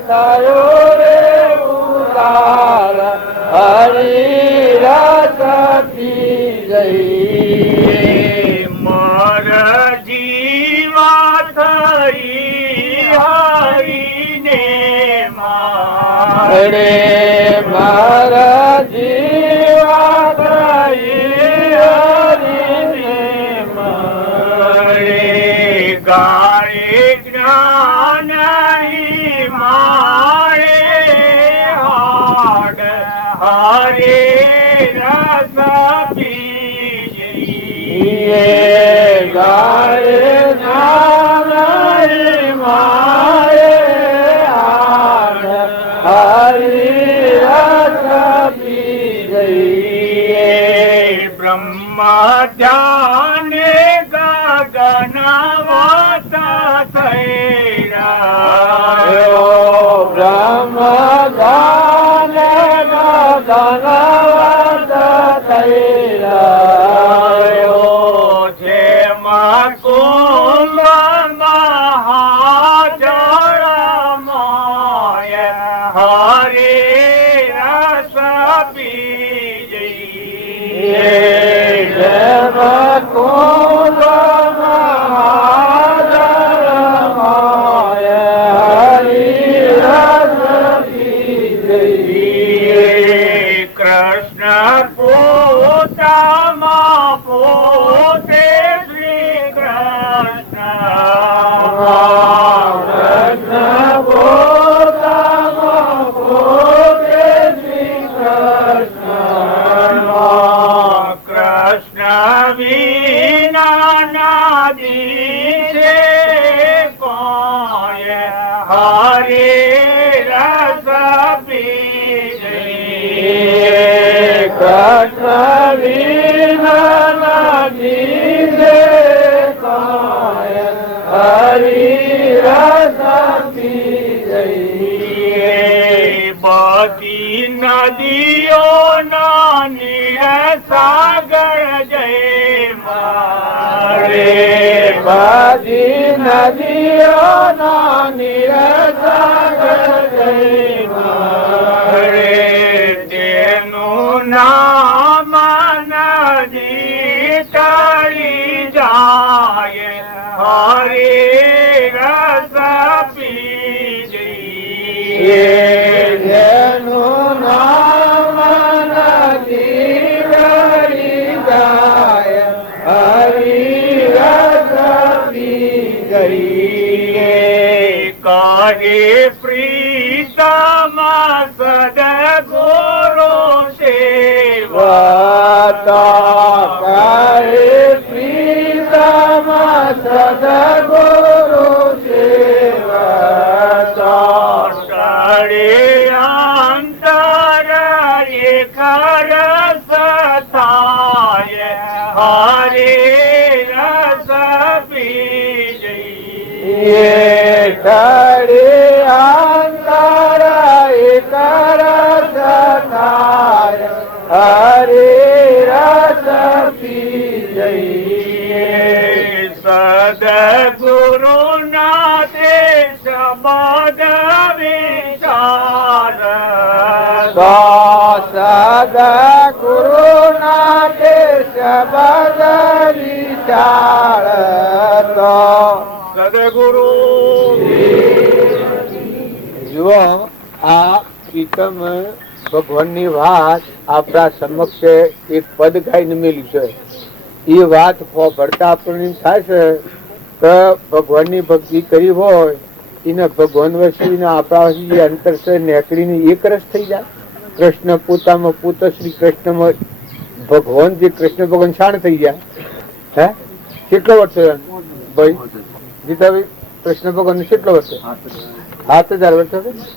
થયો રે ઉગાર હરી રસ પીજીએ મર જીવા થઈ હરીને મારે મારા જીવા થઈ હરીને મારે ગાય જ્ઞાન મારે હાડ હરે રસ પીજીએ ગાય જ્ઞાન મારે હાડ હરી રસ પીજીએ બ્રહ્મ ધ્યાન ગગનવત થૈરાયો બ્રહ્મ ધ્યાન ગગનવત થૈરાયો જેમ કુંભ મહાજળમય હરી રસ પીજીએ જેમ કુંભ મહાજળમય હરી રસ પીજીએ કૃષ્ણ પોતામાં પોતે શ્રી કૃષ્ણ પોતામાં પોતે શ્રી કૃષ્ણ કૃષ્ણ વિના નાદી છે કોય હરી રસ પીજીએ કૃષ્ણ વિના નાદી છે કોય હરી રસ પીજીએ બધી નદીઓના નીર સાગર જય મારે બધી નદીઓના નીર સાગર જય મારે તેનું નામ નદી તળી જાય હરે રસ પી જઈએ જેનું નામ નદી તળી જાય હરી રસ પી ગઈ કહે પ્રીતમ સદગુરુ સેવા કરે પ્રીતમ સદગુરુ સેવા કરે અંતર રસ થાય હરે રસ પી જઈએ કરે અંતર એક રસ થાય હરે રસ પી જઈએ સદગુરુ ના તે શબ્દ વિચાર સદગુરુ ના તે શબ્દ વિચાર તો સદગુરુ જુઓ આ પ્રીતમ ભગવાનની વાત આપણા સમક્ષ એક પદ ગાઈને મેલી છે. એ વાત ભરતા આપણને થાય છે કે ભગવાનની ભક્તિ કરી હોય એને ભગવાન વસી આપણા વસી જે અંતર છે નીકળીને એક રસ થઈ જાય. કૃષ્ણ પોતામાં પોતા શ્રી કૃષ્ણમાં ભગવાન જે કૃષ્ણ ભગવાન શાણ થઈ જાય. હે કેટલો વર્ષ ભાઈ ગીતાભાઈ કૃષ્ણ ભગવાન કેટલો વર્ષ? 7000 વર્ષ.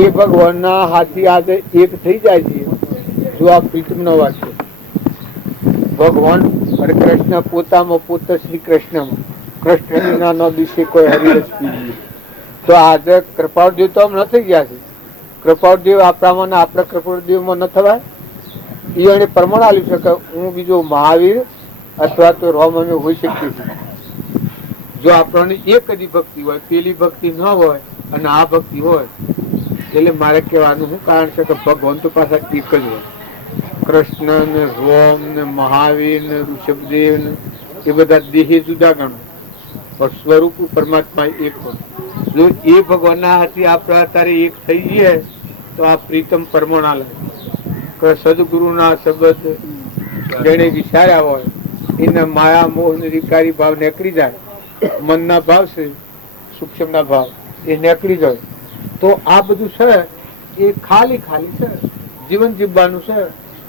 એ ભગવાન ના હાથી આજે એક થઈ જાય છે. જો આ પ્રીતમ નો વાત છે. ભગવાન કૃષ્ણ પોતામાં પોતા શ્રી કૃષ્ણમાં કૃષ્ણ ના દિવસે કોઈ હરિરસ પીવી તો આજે કૃપાળદેવ તો આમ ન થઈ ગયા છે. કૃપાળદેવ આપણામાં ને આપણા કૃપાળદેવમાં ન થવાય. એને પ્રમાણ આપ્યું છે કે હું બીજો મહાવીર અથવા તો રોમ અમે હોઈ શકીએ છીએ. જો આપણને એક જ ભક્તિ હોય, પેલી ભક્તિ ન હોય અને આ ભક્તિ હોય, એટલે મારે કહેવાનું શું કારણ છે કે ભગવાન તો પાછા એક જ હોય. કૃષ્ણ ને રોમ ને મહાવીર ને ઋષભદેવ ને એ બધા દેહે જુદા ગણો પણ સ્વરૂપ પરમાત્મા એક હોય. જો એ ભગવાનના હાથી આપણા અત્યારે એક થઈ જઈએ તો આ પ્રીતમ પરમાણા લાગે કે સદગુરુના શબ્દ જેને વિચાર્યા હોય એના માયા મોહ વિકારી ભાવ નીકળી જાય. મનના ભાવ છે સૂક્ષ્મના ભાવ એ નીકળી જાય તો આ બધું છે એ ખાલી ખાલી છે. જીવન જીવવાનું છે.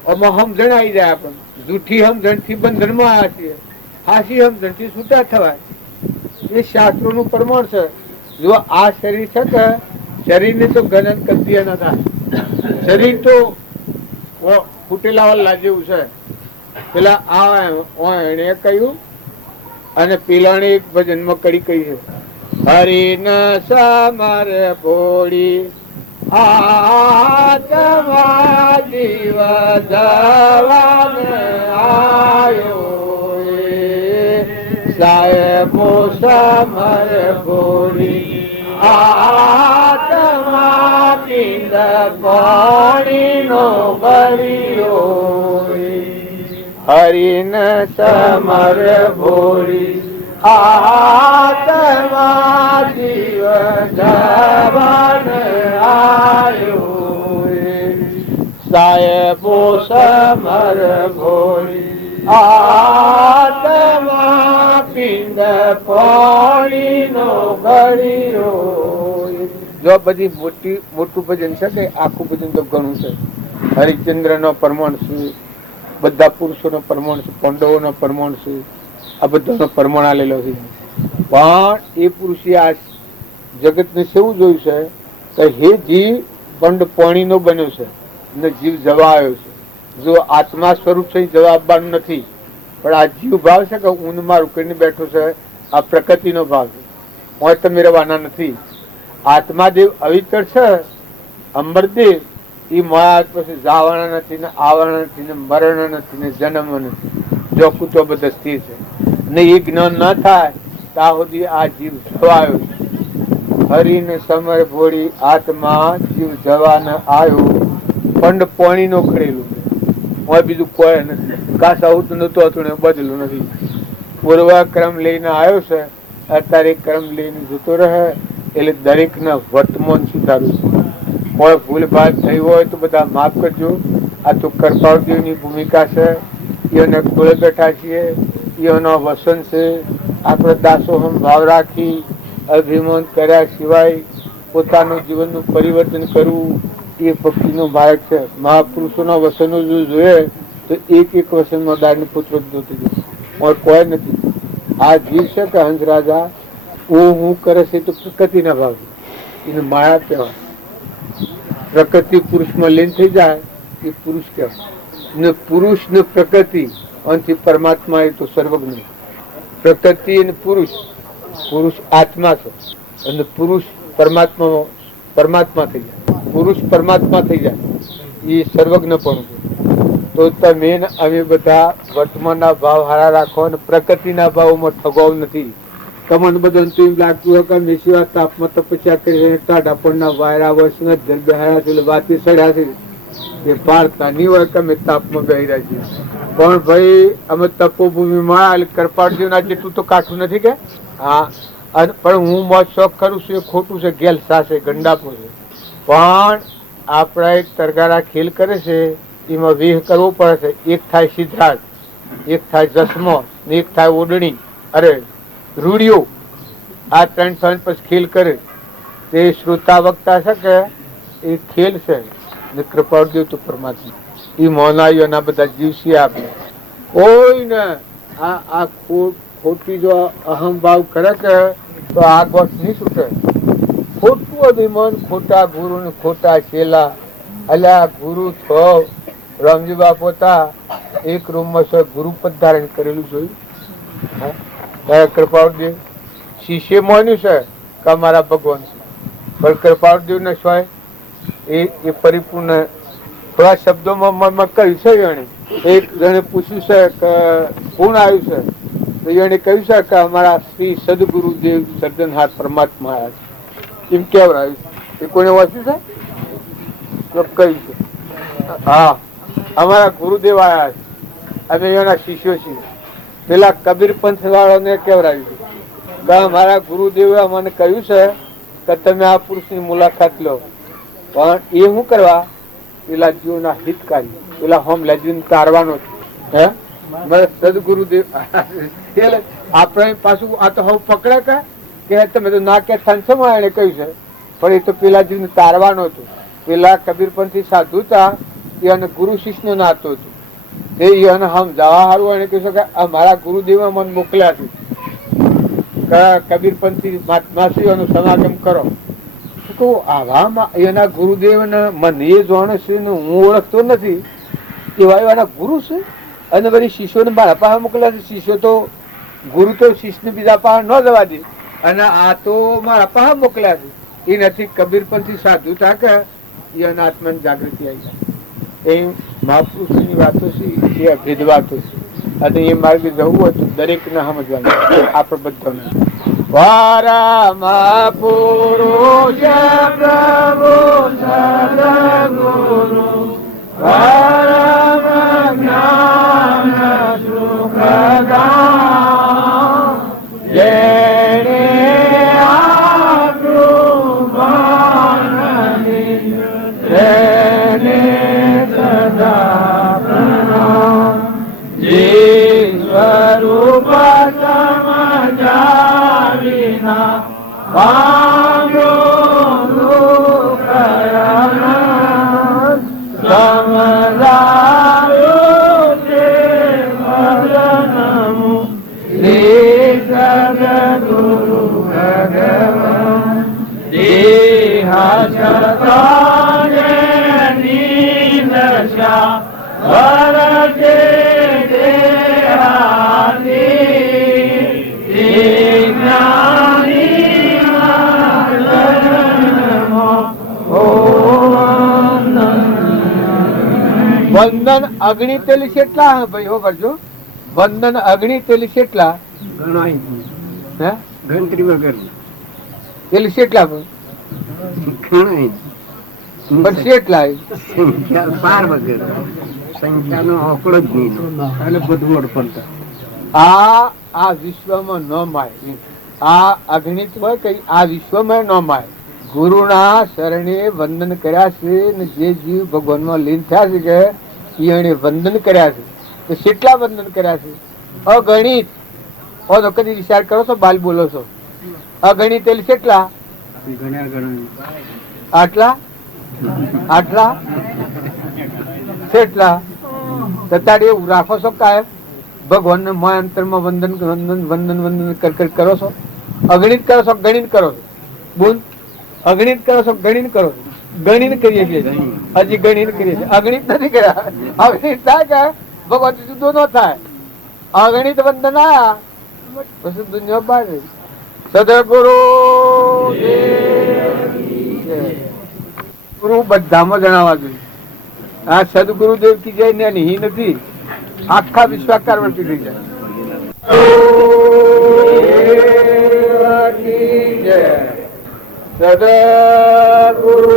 આમાં સમજણ આવી જાય આપણને. જૂઠી સમજણથી બંધનમાં આવ્યા છીએ, હાસી સમજણથી છૂટા થવાય. એ શાસ્ત્રોનું પ્રમાણ છે. જો આ શરીર છે કે શરીરને તો ગણન કરી ન થાય. શરીર તો ફૂટેલા વાળા જેવું છે. પેલા એને કહ્યું અને પેલાને એક ભજનમાં કડી કહી છે હરિન સમર ભોળી આત્મા જીવ જવાન આયો સાહેબો સમર ભોળી આત્મા પિંડ પાણીનો ભર્યો હરિન સમર ભોળી આત્મા જીવ જવાન આયો સાહેબો સમર ભોળી આત્મા પિંડ પાણીનો ભર્યો. જો બધી મોટું ભજન છે કે આખું ભજન તો ઘણું છે. હરિશ્ચંદ્ર નો પ્રમાણ છે, બધા પુરુષો નો પ્રમાણ છે, પાંડવો નો પ્રમાણ છે, આ બધાનો પ્રમાણ આલેલો છે. પણ એ પુરુષે આ જગત ને કેવું જોયું છે કે હે જીવ પંડ પાણી નો બન્યો છે ને જીવ જવા આવ્યો છે. જો આત્મા સ્વરૂપ છે જવા આપવાનું નથી પણ આ જીવ ભાવ છે કે ઊંઘમાં રૂકીને બેઠો છે. આ પ્રકૃતિ નો ભાવ છે. હું તમે રવાના નથી. આત્માદેવ અવિકળ છે, અમરદેવ એ માયા પછી જાવણ નથી ને આવરણ નથી ને મરણ નથી ને જન્મ નથી. જો કૂતો બધો સ્થિર છે ને એ જ્ઞાન ન થાય ત્યાં સુધી આ જીવ જવાયો છે. હરીને સમર ભોળી આત્મા જીવ જવાને આવ્યો પંડ પાણી નો ખડેલું હોય, બીજું કોઈ નથી. કાશ આવું તો નતું હતું ને બદલું નથી. પૂર્વ ક્રમ લઈને આવ્યો છે, અત્યારે ક્રમ લઈને જતો રહે. એટલે દરેક ના વર્તમાન સુધારું છે. કોઈ ભૂલ ભાત થઈ હોય તો બધા માફ કરજો. આ તો કૃપાળદેવ ની ભૂમિકા છે. એને ખોળે બેઠા છીએ, એનો વસન છે. આપણે દાસોહમ ભાવ રાખી અભિમાન કર્યા સિવાય પોતાનું જીવનનું પરિવર્તન કરવું એ ભક્તિનો માર્ગ છે. મહાપુરુષોના વસનો જો જોઈએ તો એક વસનમાં દાડનું પુત્ર જોતી જશે, કોઈ નથી. આ જીવ છે કે હંસ રાજા હું કરે છે તો પ્રકૃતિના ભાવ એને માયા કહેવાય. પ્રકૃતિ પુરુષમાં લીન થઈ જાય એ પુરુષ કહેવાય. ને પુરુષ ને પ્રકૃતિ અને પરમાત્મા એ તો સર્વજ્ઞ. પ્રકૃતિ અને પુરુષ, પુરુષ આત્મા છે અને પુરુષ પરમાત્મા થઈ જાય. પુરુષ પરમાત્મા થઈ જાય એ સર્વજ્ઞ પણ છે. તો તમે અમે બધા વર્તમાનના ભાવ હારા રાખો અને પ્રકૃતિના ભાવમાં ઠગાવ નથી. તમને બધું એમ લાગતું હોય કે મેસીવા તાપમાં તપસ્યા કરી ટાઢા પણના વાયરા વર્ષ બેહાયા છે વાતી સડ્યા છે એ પાડતા નહીં હોય કે અમે તાપમાં બેહી રહ્યા છીએ. પણ ભાઈ અમે તપોભૂમિમાં કરપાડજીના જેટલું તો કાઠું નથી કે હા. પણ હું મોજ શોખ કરું છું એ ખોટું છે, ગેલસા છે, ગંડાપો છે. પણ આપણા એક તરગારા ખેલ કરે છે એમાં વેહ કરવો પડે છે. એક થાય સિદ્ધાર્થ, એક થાય જસમો ને એક થાય ઓડણી, અરે રૂડિયો. આ 3 સાંજ પછી ખેલ કરે તે શ્રોતા વક્તા છે કે એ ખેલ છે. ને કૃપાળદેવ તો પરમાત્મા એ મોનાઈઓના બધા જીવસી આપણે કોઈને આ ખોટી જો અહમભાવ કરે કે તો આ ગોઠ નહીં છૂટે. ખોટું અભિમાન, ખોટા ગુરુ ને ખોટા ચેલા. અલ્યા ગુરુ છો રામજી બાપુ હતા એક રૂમમાં છે, ગુરુ પદ ધારણ કરેલું જોયું. કૃપાળદેવ શિષ્ય માન્યું છે કે અમારા ભગવાન છે, પણ કૃપાળદેવ ને સ્વય એ પરિપૂર્ણ. થોડા શબ્દોમાં મનમાં કહ્યું છે. એને એક જણે પૂછ્યું છે કે કોણ આવ્યું છે તો એને કહ્યું છે કે અમારા શ્રી સદગુરુદેવ સર્જનહાર પરમાત્મા આવ્યા છે. એમ કેવડાવ્યું છે. એ કોને વાંચ્યું છે તો કહ્યું છે હા અમારા ગુરુદેવ આવ્યા છે, અમે એના શિષ્યો છીએ. પેલા કબીર પંથ વાળાને કેવડાવ્યું છે કે મારા ગુરુદેવે મને કહ્યું છે કે તમે આ પુરુષની મુલાકાત લો. પણ એ શું કરવા? પેલા જીવોના હિતકારી, પેલા હોમ લેજીને તારવાનો છે. હે સદગુરુદેવ આપણે પાછું આ તો હવે પકડે કે તમે તો ના કે સંસમાં એને કહ્યું છે, પણ એ તો પેલા જીવને તારવાનો હતો. પેલા કબીરપંથી સાધુ હતા એને ગુરુ શિષ્યનો નાતો હતો. એ એને હમ જવા હારું એને કહ્યું કે મારા ગુરુદેવે મને મોકલ્યા છે કબીરપંથી માસીઓનો સમાગમ કરો. તો આવામાં એના ગુરુદેવ મને એ જાણે છે હું ઓળખતો નથી એવા એના ગુરુ છે. અને વળી શિષ્યોને મારા પાસે મોકલ્યા છે. શિષ્યો તો ગુરુ તો શિષ્યને બીજા પાસે ન જવા દે અને આ તો મારા પાસે મોકલ્યા છે. એ નથી કબીરપંથી સાધુ થાકે એના આત્માની જાગૃતિ આવી જાય. એ મહાપુરુષની વાતો છે એ અભેદ વાતો છે. અને એ માર્ગે જવું હોય તો દરેકને સમજવાનું. આપણે બધાને પરમ પુરુષ પ્રભુ સદગુરુ પરમ જ્ઞાન સુખદામ જેણે આપ્યું માનવી તેને સદા પ્રણામ. જે સ્વરૂપ સમજાવીના પામ્યો કરણ સમજાવ્યો તે મરણમુ શ્રી સદગુરુ ભગવાન દેહાસતાને નિદશા વરજે દેહાની વંદન અગ્નિ તેલી કેટલા ભાઈ હો કરજો વંદન અગ્નિ તેલી કેટલા ઘણા હે ગણતરી વગર તેલી કેટલા ઘણા પણ કેટલા સંખ્યા પાર વગર સંખ્યાનો આંકડો જ નહીં અને બધું અડપણતા આ વિશ્વમાં ન માય આ અગણિત હોય કે આ વિશ્વમાં ન માય ગુરુના શરણે વંદન કર્યા છે ને જે જીવ ભગવાનમાં લીન થયા છે કે એને વંદન કર્યા છે તો કેટલા વંદન કર્યા છે અગણિત તો કદી વિચાર કરો છો બાલ બોલો છો અગણિત એટલે કેટલા ઘણા ઘણા આટલા આટલા કેટલા તતાડી એવું રાખો છો કાયમ ભગવાન ને મોય અંતરમાં વંદન વંદન વંદન વંદન કર કરો છો અગણિત કરો છો ગણિત કરો છો બોલ અગણિત કરો છો ગણિત કરો છો ગણિત કરીએ છીએ હજી ગણિત કરીએ છીએ અગણિત નથી કર્યા અગણિત થાય કે ભગવાન જુદો ન થાય અગણિત વંદન આયા પછી દુનિયા બહાર સદગુરુ ગુરુ બધામાં જણાવવા જોઈએ આ સદગુરુદેવ કી જય ને હિ નથી આખા વિશ્વાકાર વર્તી થઈ જાય સદગુરુ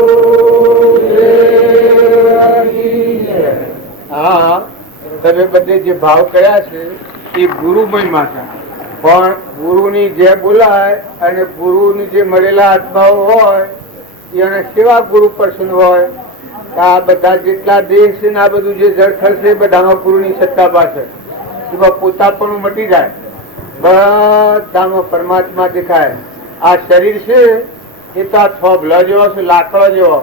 હા તમે બધે જે ભાવ કર્યા છે એ ગુરુમય માતા પણ ગુરુની જે બોલાય અને ગુરુની જે મળેલા આત્માઓ હોય એને કેવા ગુરુ પર્સન હોય આ બધા જેટલા દેશ છે ને આ બધું જે જળખર છે બધામાં ગુરુની સત્તા પાસે એમાં પોતાપણું મટી જાય બધામાં પરમાત્મા દેખાય આ શરીર છે એ તો આ થોભલા જેવો છે લાકડો જેવો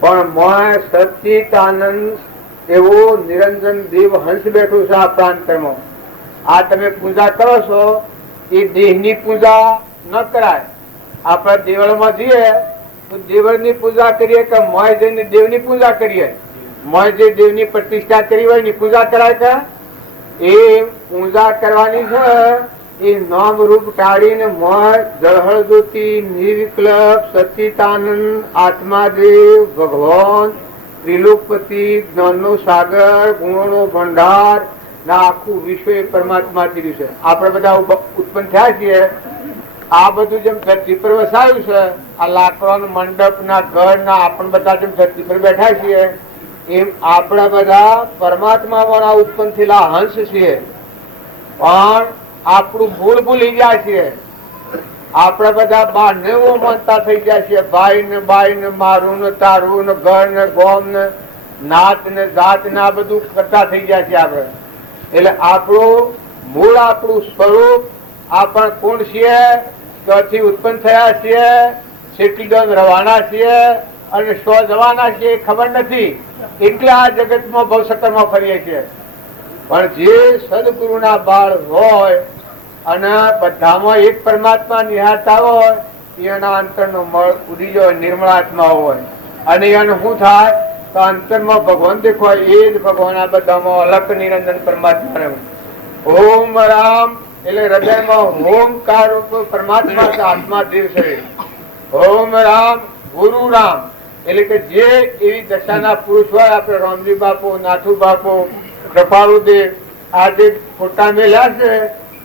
પણ મોય સચિત આનંદ એવો નિરંજન દેવ હંસ બેઠું છે આપણા અંતરમાં આ તમે પૂજા કરો છો એ દેહની પૂજા ન કરાય આપણા દેવળમાં જઈએ તો દેવળની પૂજા કરીએ કે મોય જઈને દેવની પૂજા કરીએ મોય જે દેવની પ્રતિષ્ઠા કરી હોય એની પૂજા કરાય કે એ પૂજા કરવાની છે એ નામ રૂપ ટાળીને મોય જળહળ જ્યોતિ નિર્વિકલ્પ સચ્ચિદાનંદ આત્માદેવ ભગવાન ત્રિલોકપતિ જ્ઞાનનો સાગર ગુણોનો ભંડાર ના આખું વિશ્વ એ પરમાત્મા થયું છે આપણે બધા ઉત્પન્ન થયા છીએ આ બધું જેમ ધરતી પર વસાયું છે આ લાકડાનું મંડપ ના ઘર ના આપણે બધા જેમ ધરતી પર બેઠા છીએ એમ આપણા બધા પરમાત્મા વાળા ઉત્પન્ન થયેલા હંસ છીએ પણ આપણું મૂળ ભૂલી ગયા છીએ આપણે બધા બાર ને માનતા થઈ ગયા છીએ ભાઈ ને બાઈ ને મારું ને તારું ને ઘર ને ગોમ ને નાત ને જાત ને આ બધું કરતા થઈ ગયા છીએ આપણે એટલે આપણું મૂળ આપણું સ્વરૂપ આપણ કોણ છીએ ક્યાંથી ઉત્પન્ન થયા છીએ કેટલી રવાના છીએ અને શો જવાના છીએ ખબર નથી એટલે આ જગતમાં ભવસકરમાં ફરીએ છીએ પણ જે સદગુરુના બાળ હોય અને બધામાં એક પરમાત્મા નિહાળતા હોય એના અંતરનો મળ ઉડી જાય નિર્મળ આત્મા હોય અને એને શું થાય તો અંતરમાં ભગવાન દેખાય એ જ ભગવાન આ બધામાં અલગ નિરંજન પરમાત્મા રહે ઓમ રામ એટલે હૃદયમાં ઓમકાર રૂપ પરમાત્મા આત્મા દેવ છે ઓમ રામ ગુરુ રામ એટલે કે જે એવી દશાના પુરુષ હોય આપણે રામજી બાપુ નાથુ બાપુ કૃપાળુદેવ આ જે ફોટા મેલ્યા છે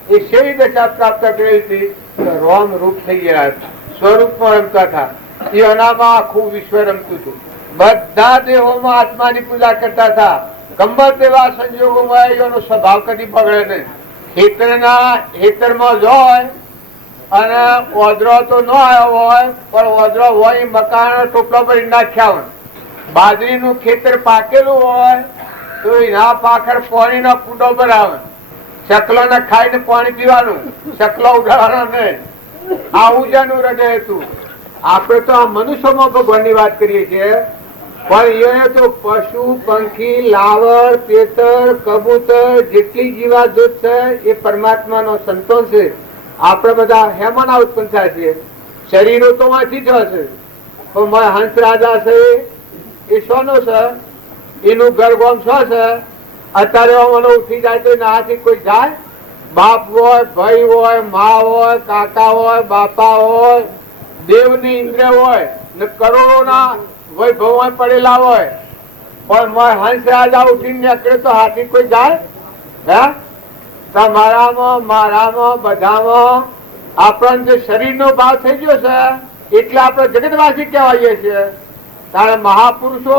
એ સેવી દશા પ્રાપ્ત કરી હતી રામ રૂપ થઈ ગયા સ્વરૂપમાં રમતા હતા એ અનામાં આખું વિશ્વ રમતું હતું બધા દેહોમાં આત્માની પૂજા કરતા હતા ગંભત એવા સંજોગોમાં એનો સ્વભાવ કદી બગડે નહીં ખેતરમાં જોય અને ઓદરો તો ન આવ્યો હોય પણ ઓદરો હોય મકાન ટોપલા પર નાખ્યા હોય બાજરીનું ખેતર પાકેલું હોય તો એના પાખર પાણીનો કુંડો ભરાવે ચકલો ને ખાઈને પાણી પીવાનું ચકલો ઉડાડવાનો નહીં આવું જ એનું હૃદય હતું આપણે તો આ મનુષ્યમાં ભગવાનની વાત કરીએ છીએ પણ એને તો પશુ પંખી લાવર પેતર કબૂતર જેટલી જીવાદૂત છે એ પરમાત્માનો સંતોષ છે આપણે બધા હેમાના ઉત્પન્ન થાય છે શરીરો તો માંથી જ હશે પણ હંસ રાજા છે એ શોનો છે એનું ઘર ગોમ શું છે અત્યારે મને ઉઠી જાય તો નાથી કોઈ જાય બાપ હોય ભાઈ હોય મા હોય કાકા હોય બાપા હોય દેવની ઇન્દ્ર હોય ને કરોડોના વૈભવ પડેલા હોય પણ હંસ રાજા ઉઠીને નીકળે તો હાથી કોઈ જાય? હે? તમારામાં મારામાં બધામાં આપણને જે શરીરનો ભાવ થઈ ગયો છે એટલે આપણે જગતવાસી કહેવાઈએ છીએ. તારે મહાપુરુષો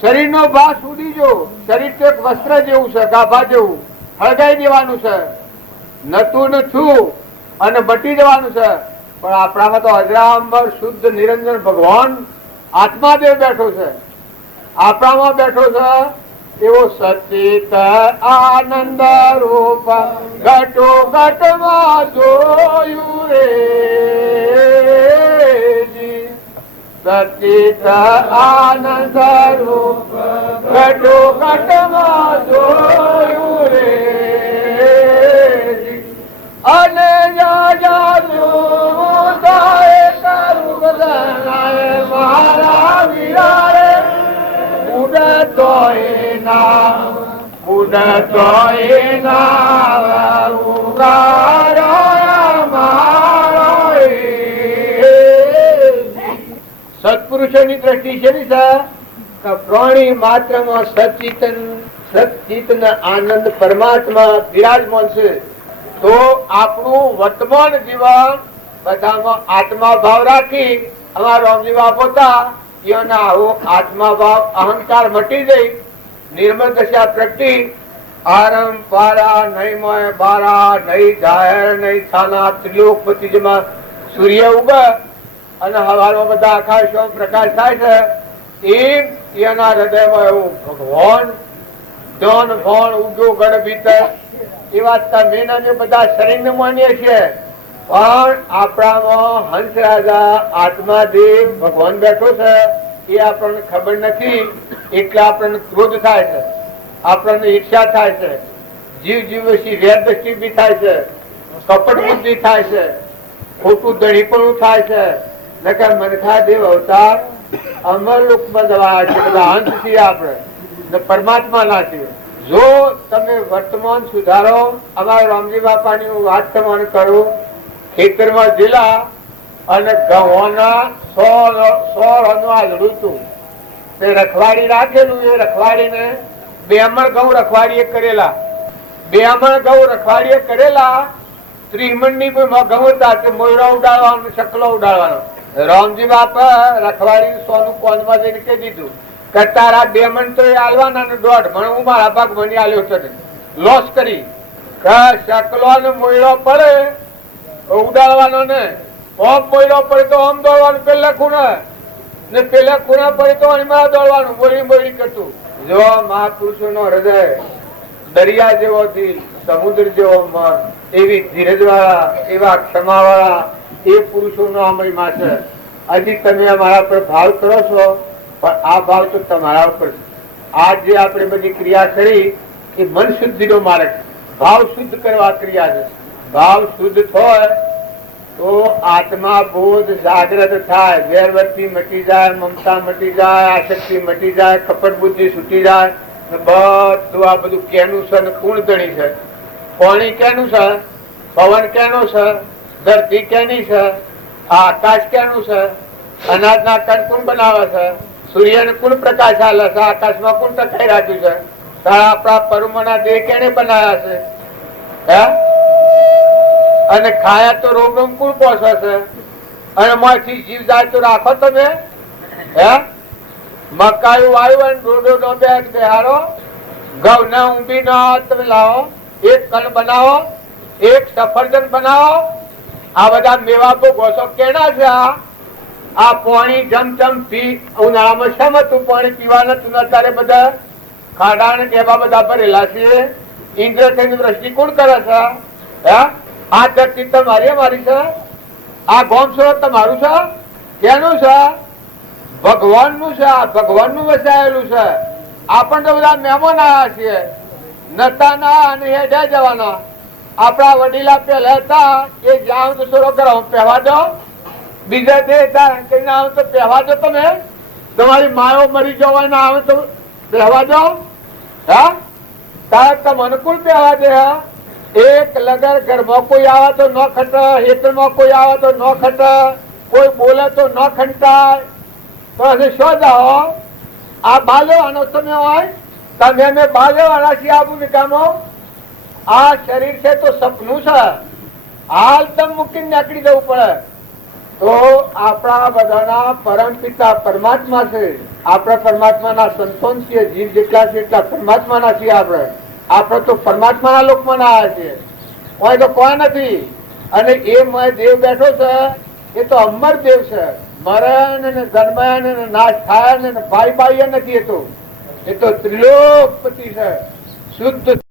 શરીરનો ભાવ છૂટી ગયો. શરીર તો એક વસ્ત્ર જેવું છે, ગાભા જેવું, હળગાઈ દેવાનું છે, નતું છું અને બટી જવાનું છે. પણ આપણામાં તો અજરાંબર શુદ્ધ નિરંજન ભગવાન આત્માદેવ બેઠો છે, આપણામાં બેઠો છે. એવો સચિત આનંદ રૂપ ઘટો ઘટમાં જોયું રે, સચિત આનંદ રૂપ ઘટો ઘટમાં જોયું રે. અને મારા વિરારે ઉડતો એના ઉગારો મારો. સત્પુરુષોની દ્રષ્ટિ છે ને સર, પ્રાણી માત્રમાં સચિતન આનંદ પરમાત્મા બિરાજમાન છે. તો આપણું વર્તમાન જીવન બધામાં આત્મા ભાવ રાખી અમારા રામજી બાપુ હતા એના આવો આત્મા ભાવ અહંકાર મટી જઈ નિર્મળ દશા પ્રગટી. આરમ પારા નહીં મય બારા નહીં જાહેર નહીં થાના ત્રિલોકપતિ જેમાં સૂર્ય ઉગે અને હવારમાં બધા આકાશમાં પ્રકાશ થાય છે એમ એના હૃદયમાં એવું ભગવાન ધન ભણ ઉગ્યો ગઢ ભીતર. એ વાત તમે બધા શરીરને માનીએ છીએ પણ આપણામાં હંસ રાજા આત્માદેવ ભગવાન બેઠો છે એ આપણને ખબર નથી. એટલે આપણને ક્રોધ થાય છે, આપણને ઈર્ષા થાય છે, જીવ જીવસી વેર દ્રષ્ટિ બી થાય છે, કપટ બુદ્ધિ થાય છે, ખોટું દણીપણું થાય છે. નકર મનખાદેવ અવતાર અમરલોકમાં જવાયા છે. બધા હંસ છીએ આપણે, પરમાત્મા ના છીએ. જો તમે વર્તમાન સુધારો, અમારા રામજી બાપાની હું વાત તમને કરું, ખેતરમાં જિલ્લા અને ઘઉંના 100 અનવાજડું હતું તે રખવાડી રાખેલું. એ રખવાડીને 2 મણ ઘઉં રખવાડીએ કરેલા, 2 મણ ઘઉં રખવાડીએ કરેલા. 30 મણની ઘઉં હતા તે મોયરો ઉડાડવાનો, શકલો ઉડાડવાનો. રામજી બાપા રખવાડી 100 નું કોનમાં જઈને કહી દીધું કે તારા 2 મણ તો એ આલવાના ને 1.5 મણ હું મારા ભાગ બની આલ્યો છે. લોસ કરી શકલો ને મોયરો પડે ઉડાડવાનો ને ઓમ મોયરો પડે તો ઓમ દોડવાનું, પેલા ખૂણા ને પેલા ખૂણા પડે તો અણીમાં દોડવાનું, બોલી બોલી કરતું. જો મહાપુરુષો નો હૃદય દરિયા જેવો દિલ, સમુદ્ર જેવો મન, એવી ધીરજ વાળા, એવા ક્ષમા વાળા એ પુરુષો નો અમરીમાં છે. હજી તમે અમારા પર ભાવ કરો છો પણ આ ભાવ તો તમારા ઉપર છે. આ જે આપણે બધી ક્રિયા કરી એ મન શુદ્ધિનો માર્ગ, ભાવ શુદ્ધ કરવા ક્રિયા છે. ભાવ શુદ્ધ થાય તો આત્મા બોધ જાગ્રત થાય, વેરવર્તી મટી જાય, મમતા મટી જાય, આસક્તિ મટી જાય, કપટ બુદ્ધિ છૂટી જાય. બધું આ બધું કેનું છે ને કુણ ગણી છે? પાણી કેનું છે? પવન કેનો છે? ધરતી કેની છે? આ આકાશ કેનું છે? અનાજના કણ કોણ બનાવે છે? સૂર્યને કોણ પ્રકાશ આલે છે? આકાશમાં કોણ ટકાઈ રાખ્યું છે? આપણા પરમના દેહ કેને બનાવ્યા છે? હે? અને ખાયા તો રોગ કોણ પહોંચે છે? અને માંથી જીવ જાય તો રાખો તમે? હે? મકાયું વાયુ અને રોડો નો બેગ બેહારો, ઘઉં ના ઊંબી ના તમે લાવો, એક કણ બનાવો, એક સફરજન બનાવો. આ બધા મેવા ભોગવશો કેના છે? આ પાણી જમજમ પી ઉનાળામાં શેમ હતું પાણી પીવા નતું? અત્યારે બધા ખાડા ને ટેબા બધા ભરેલા છે. ઇન્દ્રસેની દ્રષ્ટિ કોણ કરે છે? હે? આ ધરતી તમારી અમારી છે? આ ગોમ સુરત તમારું છે? કેનું છે? ભગવાન નું છે. ભગવાન નું વસાયેલું છે. આપણને તો બધા મહેમાન આવ્યા છીએ, નતા ના અને હેઠા જવાના. આપણા વડીલા પેલા હતા એ જાવ તો સોરો કરો પહેવા દો, બીજા દે કઈ ના આવે તો પહેવા દો. તમે તમારી માયો મરી જવાના આવે તો પહેવા દો. હા તારે તમે અનુકૂળ પહેવા દે. એક લગર ઘરમાં કોઈ આવે તો ન ખટ, હેતરમાં કોઈ આવે તો ન ખટ, કોઈ બોલે તો ન ખંટાય. તો શું જાઓ આ બાલેવાનો સમય હોય તમે અમે બાલેવાના છીએ આબુ નિકામો આ શરીર છે તો સપનું છે હાલ તમે મૂકીને નીકળી જવું પડે તો આપણા બધાના પરમ પિતા પરમાત્મા છે આપણે પરમાત્માના સંતોન છીએ જીવ જેટલા છે એટલા પરમાત્માના છીએ આપણે તો પરમાત્માના લોકમાં આવ્યા છીએ કોઈ તો કોઈ નથી અને એ દેવ બેઠો છે એ તો અમર દેવ છે મરણ અને જન્મન અને નાશ થાય ને ભાઈ ભાઈ નથી એ તો ત્રિલોકપતિ છે શુદ્ધ